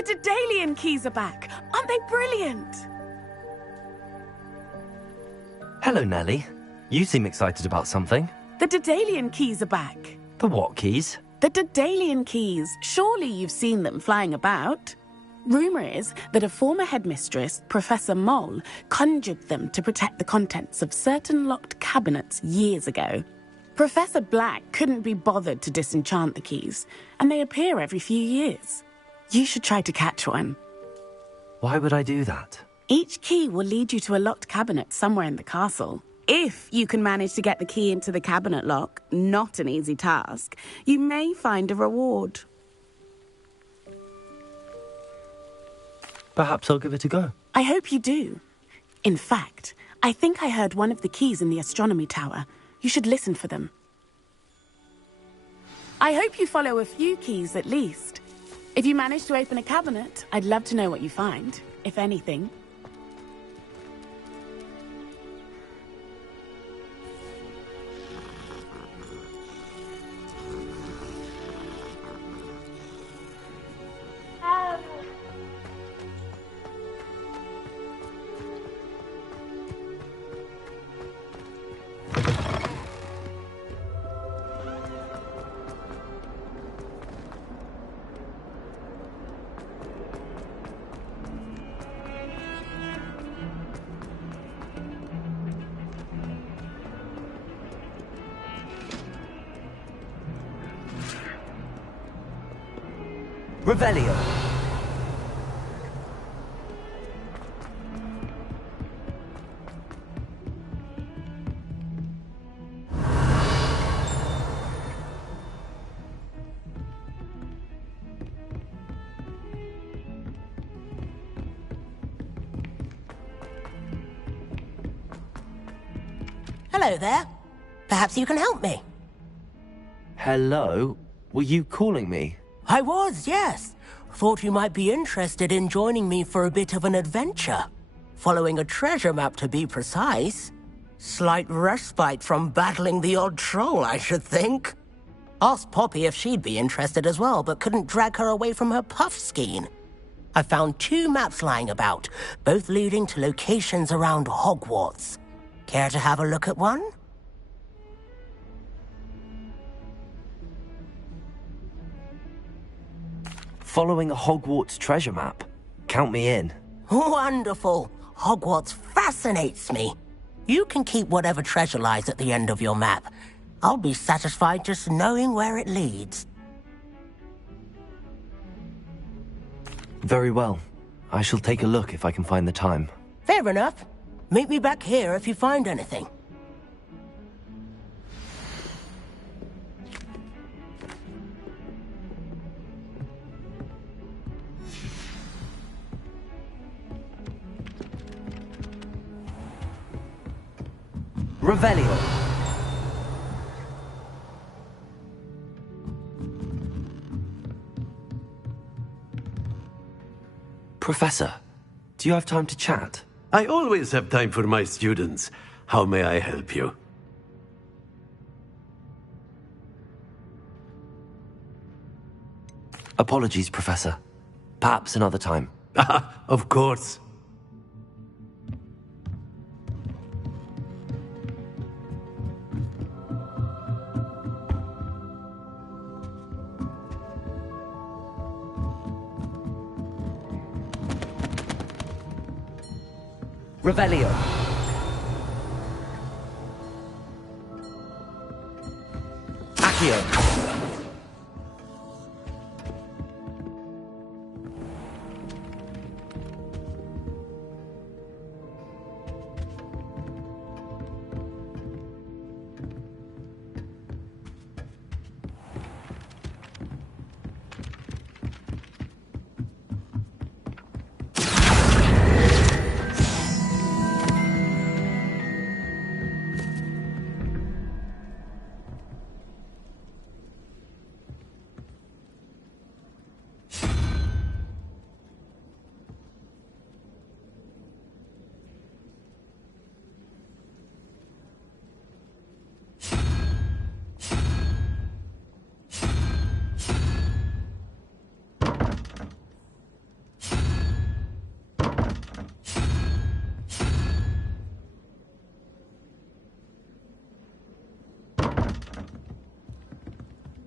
The Daedalian keys are back. Aren't they brilliant? Hello, Nellie. You seem excited about something. The Daedalian keys are back. The what keys? The Daedalian keys. Surely you've seen them flying about. Rumour is that a former headmistress, Professor Moll, conjured them to protect the contents of certain locked cabinets years ago. Professor Black couldn't be bothered to disenchant the keys, and they appear every few years. You should try to catch one. Why would I do that? Each key will lead you to a locked cabinet somewhere in the castle. If you can manage to get the key into the cabinet lock, not an easy task, you may find a reward. Perhaps I'll give it a go. I hope you do. In fact, I think I heard one of the keys in the astronomy tower. You should listen for them. I hope you follow a few keys at least. If you manage to open a cabinet, I'd love to know what you find, if anything. Revelio. Hello there. Perhaps you can help me. Hello? Were you calling me? I was, yes. Thought you might be interested in joining me for a bit of an adventure. Following a treasure map, to be precise. Slight respite from battling the odd troll, I should think. Asked Poppy if she'd be interested as well, but couldn't drag her away from her puff skein. I found 2 maps lying about, both leading to locations around Hogwarts. Care to have a look at one? Following a Hogwarts treasure map. Count me in. Wonderful. Hogwarts fascinates me. You can keep whatever treasure lies at the end of your map. I'll be satisfied just knowing where it leads. Very well. I shall take a look if I can find the time. Fair enough. Meet me back here if you find anything. Revelio. Professor, do you have time to chat? I always have time for my students. How may I help you? Apologies, Professor. Perhaps another time. Of course. Revelio. Accio.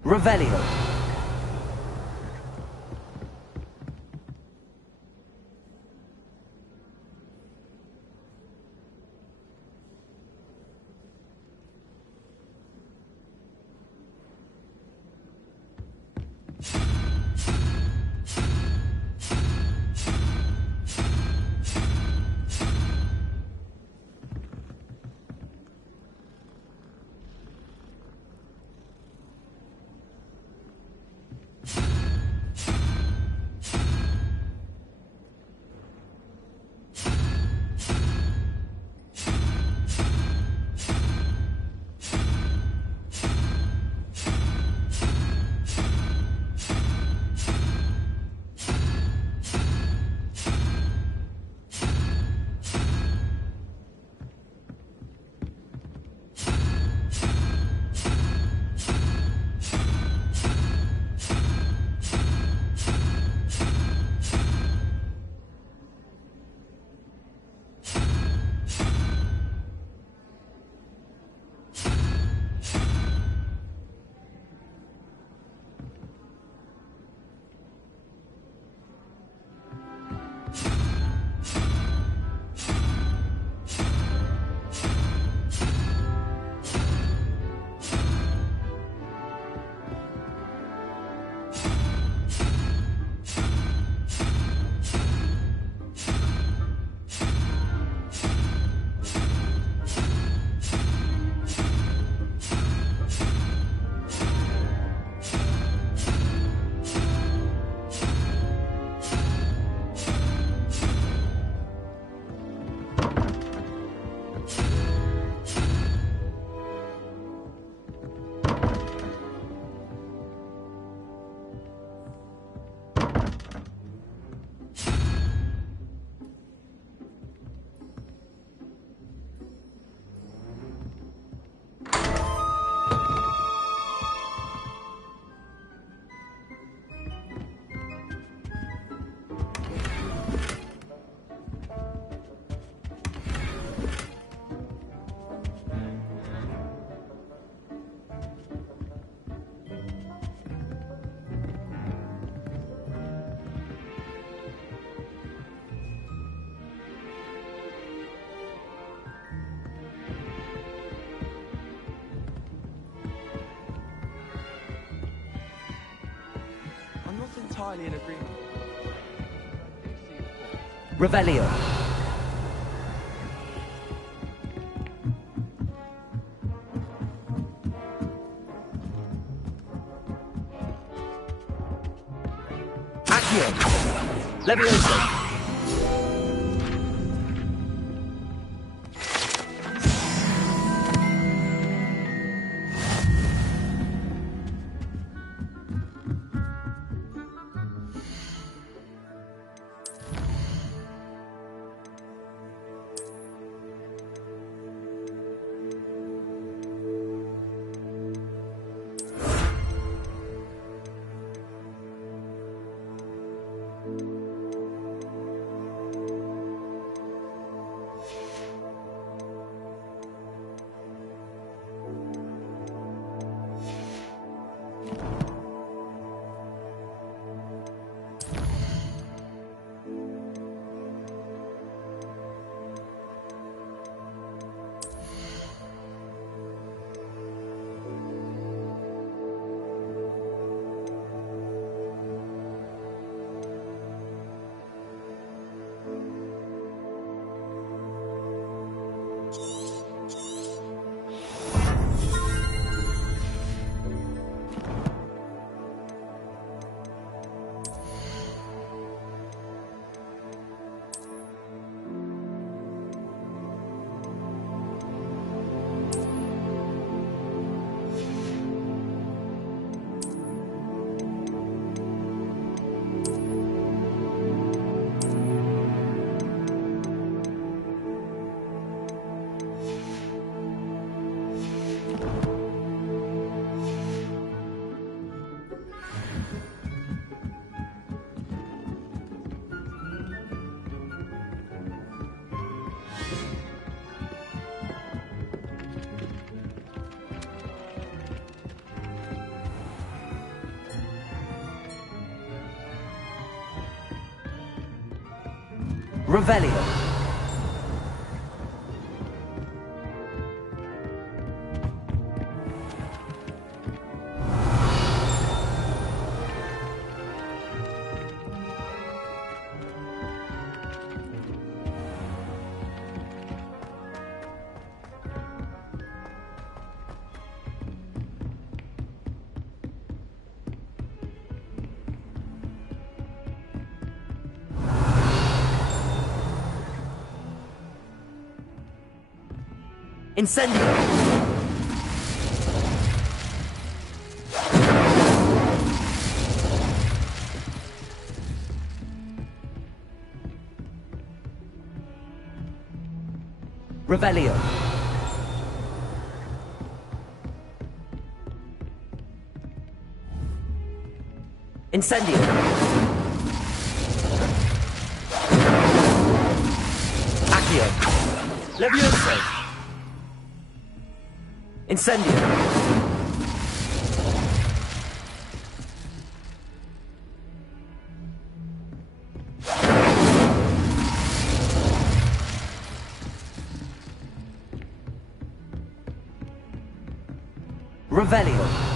Revelio. entirely in agreement. Revelio. Accio. Levioso. Revelio. Incendio! Revelio. Incendio. Accio. Levioso. Incendio. Revelio.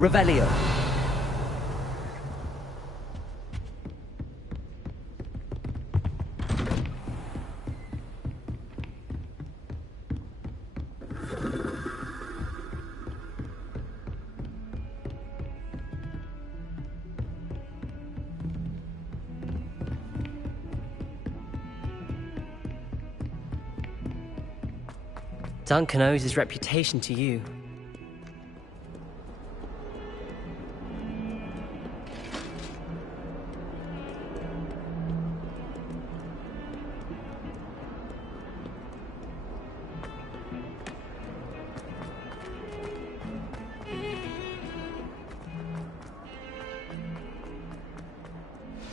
Revelio. Duncan owes his reputation to you.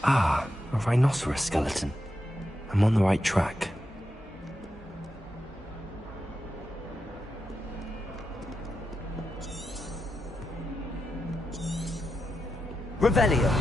Ah, a rhinoceros skeleton. I'm on the right track. Revelio!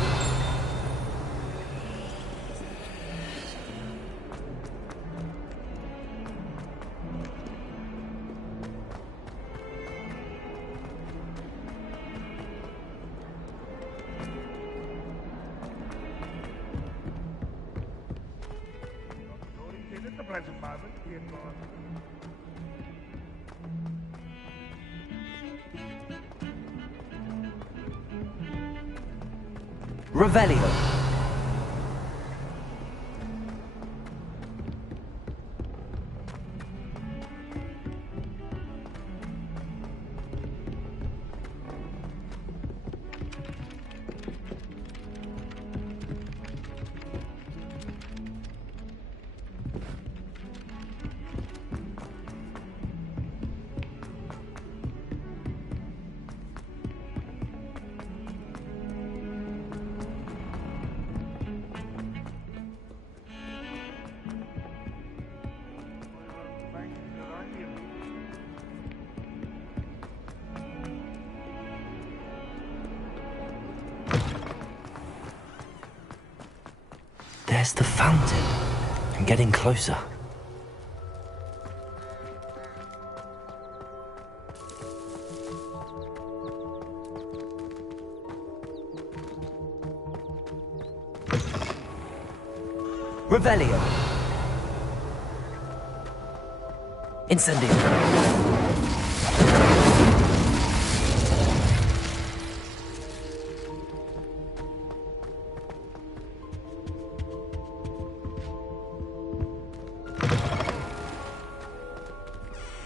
Revelio. There's the fountain. I'm getting closer. Revelio. Incendio.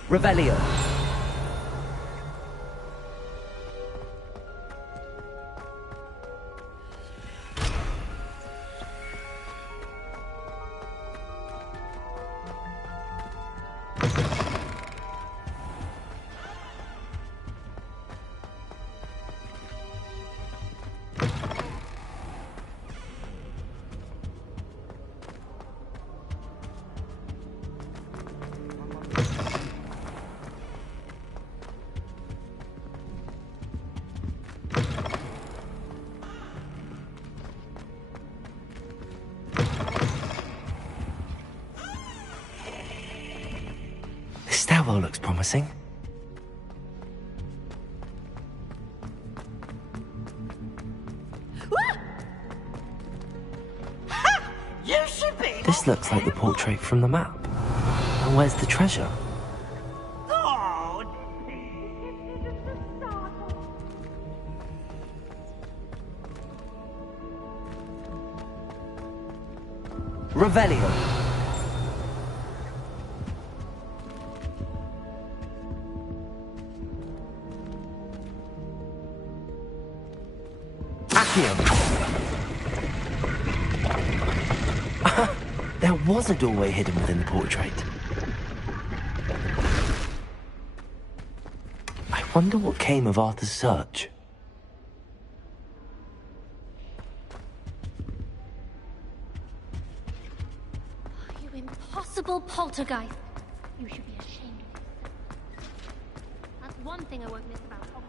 Revelio. This stairwell looks promising. You should be. This looks like the portrait from the map. And where's the treasure? Revelio. There was a doorway hidden within the portrait. I wonder what came of Arthur's search. You impossible poltergeist. You should be ashamed of yourself. That's one thing I won't miss about Hogwarts.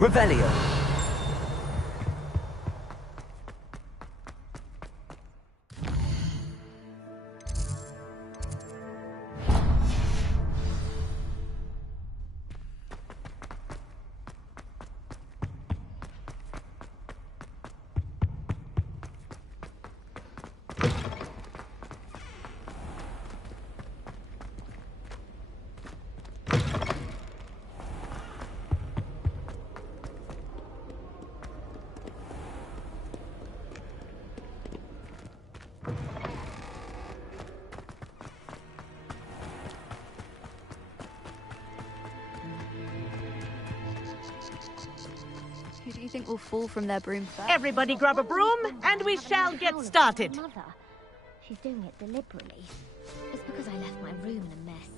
Revelio. do you think will fall from their broom first? Everybody grab a broom, and we shall get started. Mother, she's doing it deliberately. It's because I left my room in a mess.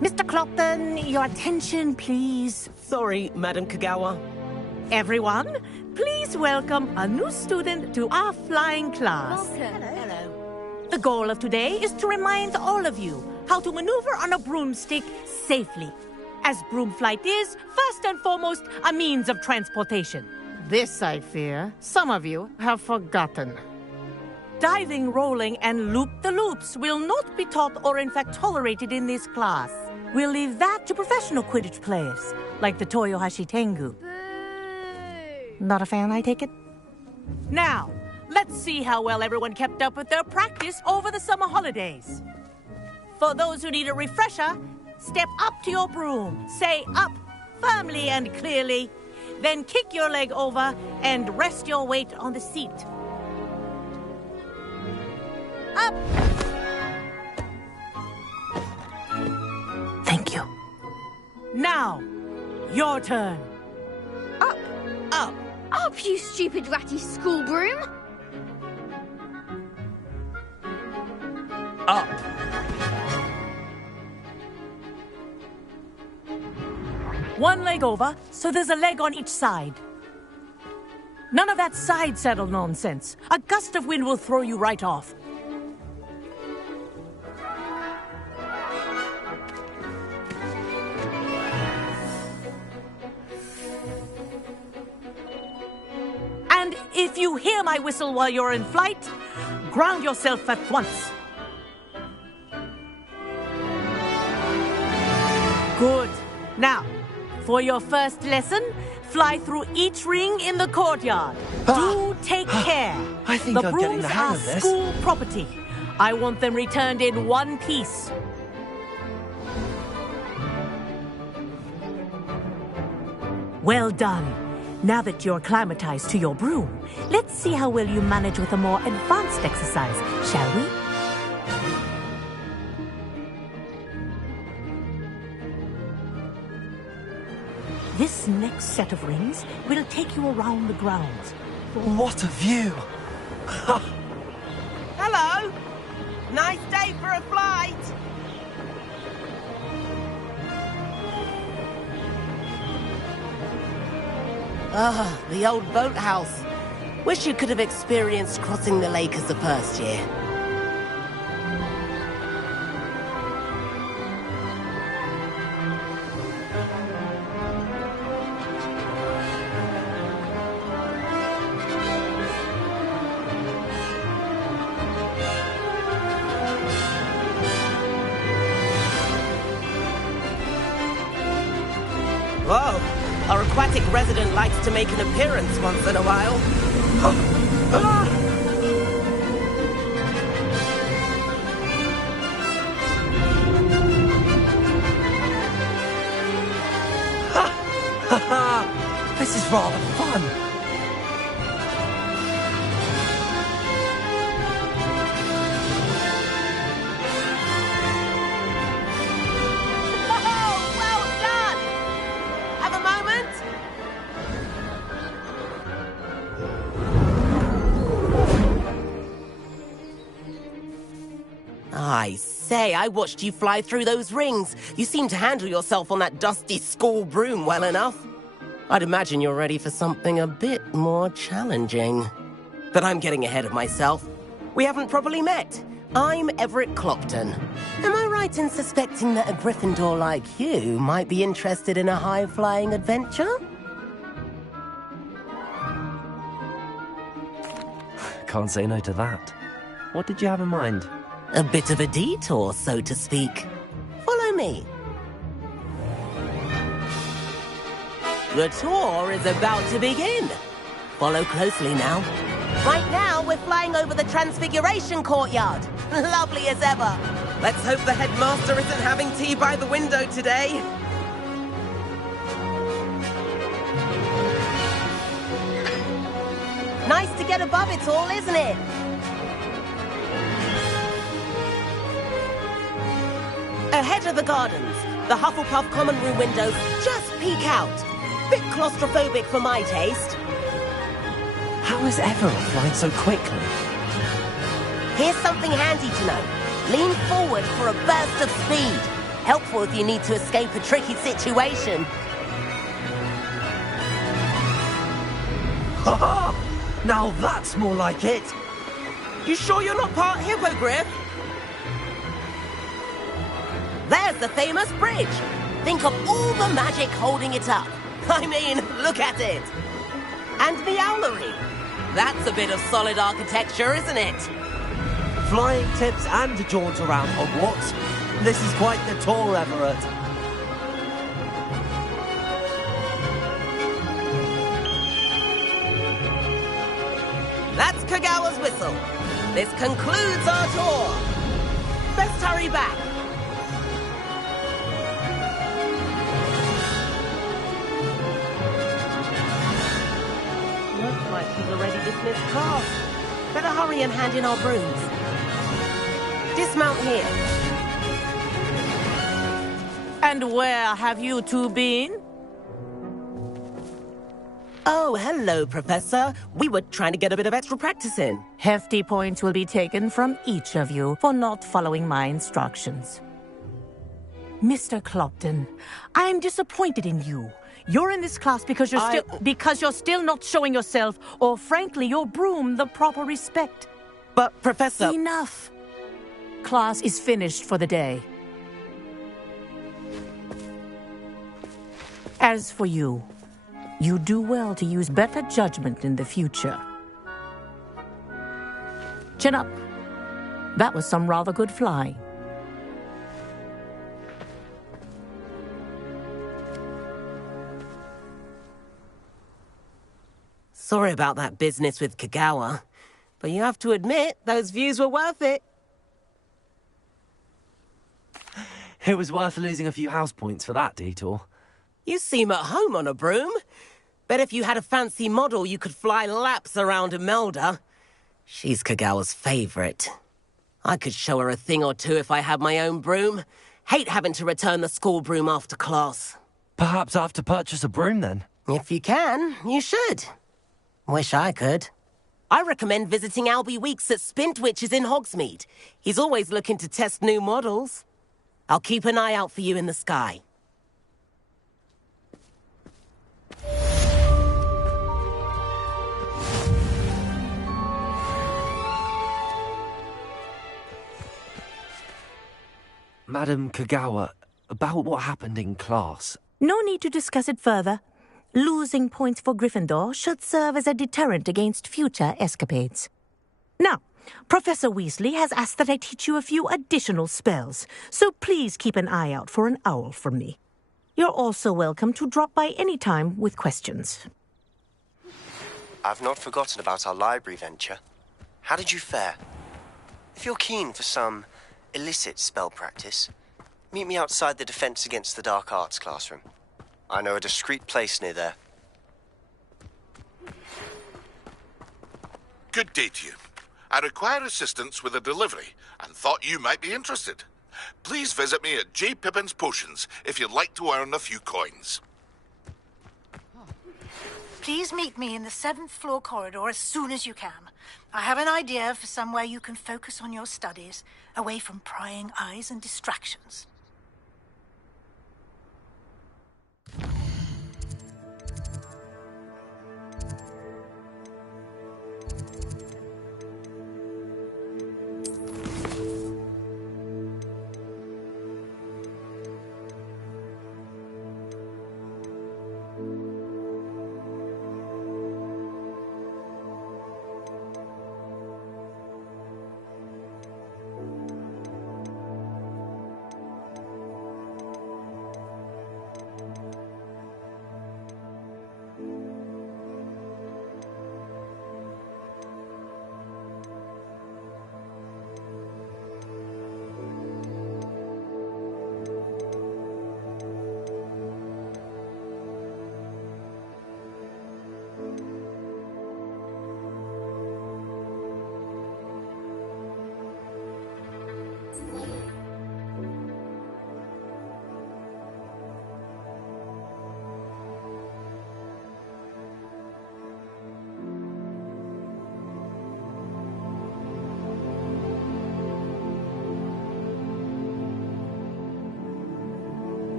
Mr. Clopton, your attention, please. Sorry, Madam Kagawa. Everyone, please welcome a new student to our flying class. Welcome. Hello. The goal of today is to remind all of you how to maneuver on a broomstick safely. As broom flight is, first and foremost, a means of transportation. This, I fear, some of you have forgotten. Diving, rolling, and loop-the-loops will not be taught or in fact tolerated in this class. We'll leave that to professional Quidditch players, like the Toyohashi Tengu. Not a fan, I take it? Now, let's see how well everyone kept up with their practice over the summer holidays. For those who need a refresher, step up to your broom, say up firmly and clearly, then kick your leg over and rest your weight on the seat. Up! Thank you. Now, your turn. Up! Up! Up, you stupid ratty school broom! Up! One leg over, so there's a leg on each side. None of that side saddle nonsense. A gust of wind will throw you right off. And if you hear my whistle while you're in flight, ground yourself at once. Good. Now, for your first lesson, fly through each ring in the courtyard. Do take care. I think I'm getting the hang of this. The brooms are school property. I want them returned in one piece. Well done. Now that you're acclimatized to your broom, let's see how well you manage with a more advanced exercise, shall we? This next set of rings will take you around the grounds. What a view! Hello! Nice day for a flight! Ah, the old boathouse. Wish you could have experienced crossing the lake as the first year. Whoa! Our aquatic resident likes to make an appearance once in a while. This is rather fun. I say, I watched you fly through those rings. You seem to handle yourself on that dusty school broom well enough. I'd imagine you're ready for something a bit more challenging. But I'm getting ahead of myself. We haven't properly met. I'm Everett Clopton. Am I right in suspecting that a Gryffindor like you might be interested in a high-flying adventure? Can't say no to that. What did you have in mind? A bit of a detour, so to speak. Follow me. The tour is about to begin. Follow closely now. Right now, we're flying over the Transfiguration Courtyard. Lovely as ever. Let's hope the headmaster isn't having tea by the window today. Nice to get above it all, isn't it? Ahead of the gardens, the Hufflepuff common room windows just peek out. Bit claustrophobic for my taste. How is Everett flying so quickly? Here's something handy to know. Lean forward for a burst of speed. Helpful if you need to escape a tricky situation. Ha ha! Now that's more like it! You sure you're not part hippogriff? There's the famous bridge. Think of all the magic holding it up. I mean, look at it. And the owlery. That's a bit of solid architecture, isn't it? Flying tips and a jaunt around Hogwarts. This is quite the tour, Everett. That's Kagawa's whistle. This concludes our tour. Best hurry back. Looks like she's already dismissed class. Better hurry and hand in our brooms. Dismount here. And where have you two been? Oh, hello, Professor. We were trying to get a bit of extra practice in. Hefty points will be taken from each of you for not following my instructions. Mr. Clopton, I'm disappointed in you. You're in this class because you're still not showing yourself, or frankly, your broom the proper respect. But, Professor... Enough. Class is finished for the day. As for you, you do well to use better judgment in the future. Chin up. That was some rather good flying. Sorry about that business with Kagawa, but you have to admit, those views were worth it. It was worth losing a few house points for that detour. You seem at home on a broom. Bet if you had a fancy model, you could fly laps around Imelda. She's Kagawa's favorite. I could show her a thing or two if I had my own broom. Hate having to return the school broom after class. Perhaps I have to purchase a broom then? If you can, you should. Wish I could. I recommend visiting Albie Weeks at Spintwitches in Hogsmeade. He's always looking to test new models. I'll keep an eye out for you in the sky. Madam Kagawa, about what happened in class. No need to discuss it further. Losing points for Gryffindor should serve as a deterrent against future escapades. Now, Professor Weasley has asked that I teach you a few additional spells, so please keep an eye out for an owl from me. You're also welcome to drop by any time with questions. I've not forgotten about our library venture. How did you fare? If you're keen for some illicit spell practice, meet me outside the Defense Against the Dark Arts classroom. I know a discreet place near there. Good day to you. I require assistance with a delivery and thought you might be interested. Please visit me at J. Pippin's Potions if you'd like to earn a few coins. Please meet me in the 7th floor corridor as soon as you can. I have an idea for somewhere you can focus on your studies, away from prying eyes and distractions.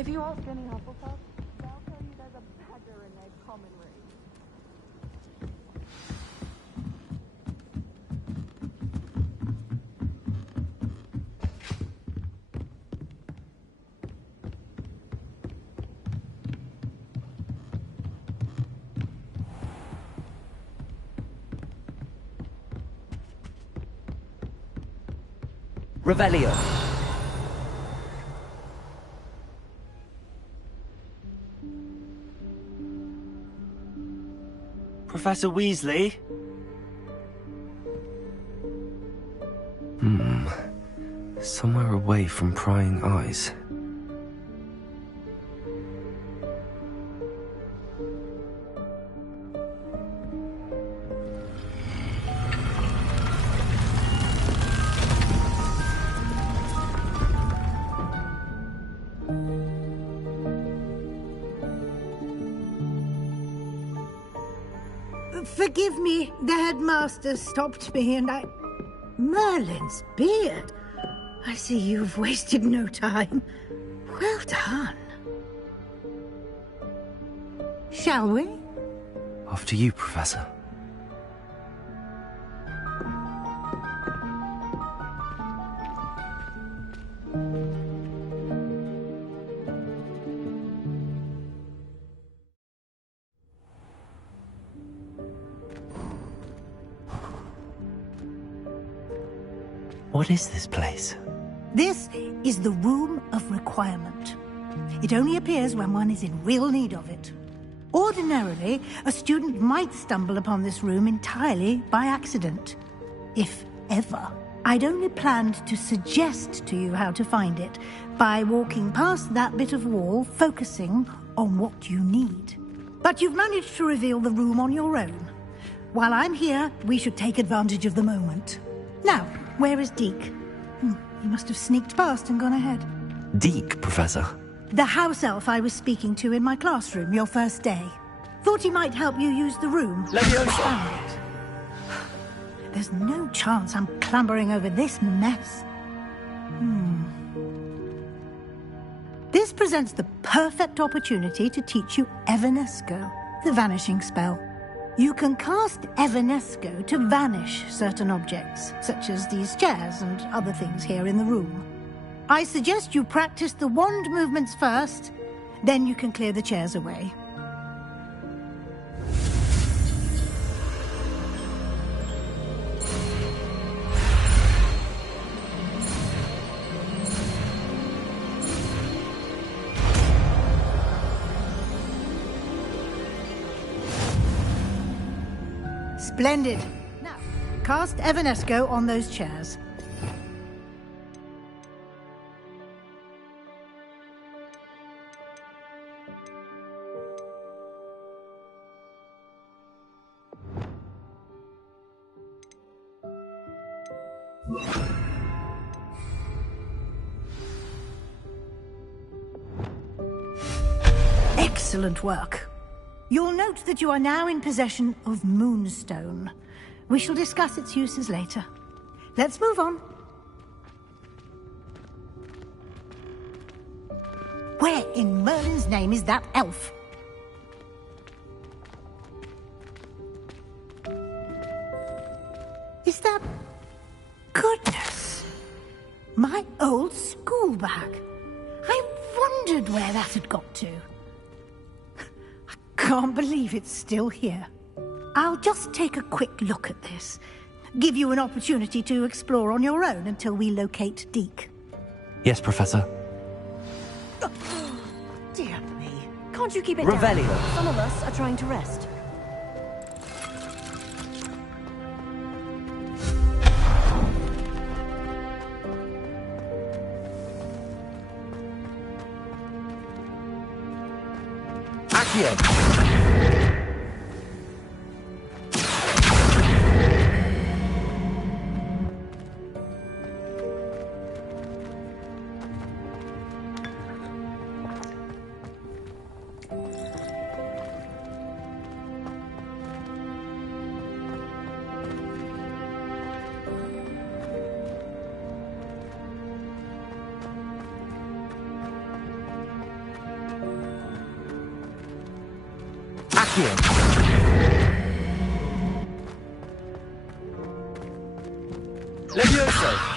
If you ask any Hufflepuff, they'll tell you there's a badger in their common room. Revelio. Professor Weasley? Somewhere away from prying eyes. Forgive me, the headmaster stopped me and I... Merlin's beard. I see you've wasted no time. Well done. Shall we? After you, Professor. What is this place? This is the Room of Requirement. It only appears when one is in real need of it. Ordinarily, a student might stumble upon this room entirely by accident. If ever. I'd only planned to suggest to you how to find it by walking past that bit of wall, focusing on what you need. But you've managed to reveal the room on your own. While I'm here, we should take advantage of the moment. Now, where is Deke? He must have sneaked past and gone ahead. Deke, Professor. The house elf I was speaking to in my classroom your first day. Thought he might help you use the room. Leviosa! There's no chance I'm clambering over this mess. This presents the perfect opportunity to teach you Evanesco, the vanishing spell. You can cast Evanesco to vanish certain objects, such as these chairs and other things here in the room. I suggest you practice the wand movements first, then you can clear the chairs away. Splendid. Now, cast Evanesco on those chairs. Excellent work. You'll note that you are now in possession of Moonstone. We shall discuss its uses later. Let's move on. Where in Merlin's name is that elf? Is that... Goodness! My old school bag. I wondered where that had got to. Can't believe it's still here. I'll just take a quick look at this. Give you an opportunity to explore on your own until we locate Deke. Yes, Professor. Dear me. Can't you keep it Revelio. down? Some of us are trying to rest. Accio. Accio. Levioso.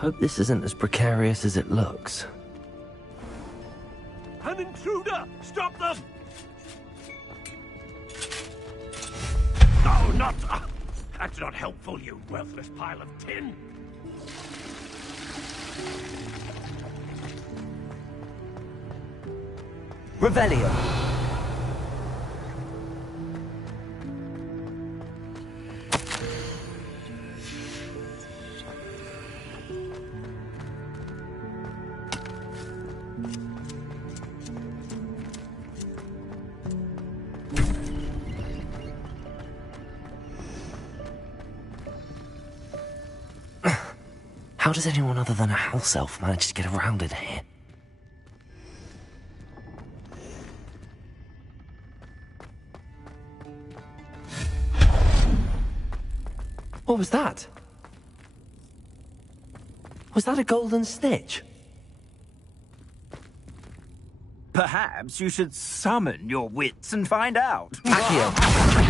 Hope this isn't as precarious as it looks. An intruder! Stop them! No, not... that's not helpful, you worthless pile of tin! Revelio. How does anyone other than a house elf manage to get around in here? What was that? Was that a golden snitch? Perhaps you should summon your wits and find out. Accio.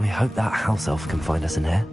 We hope that house elf can find us in here.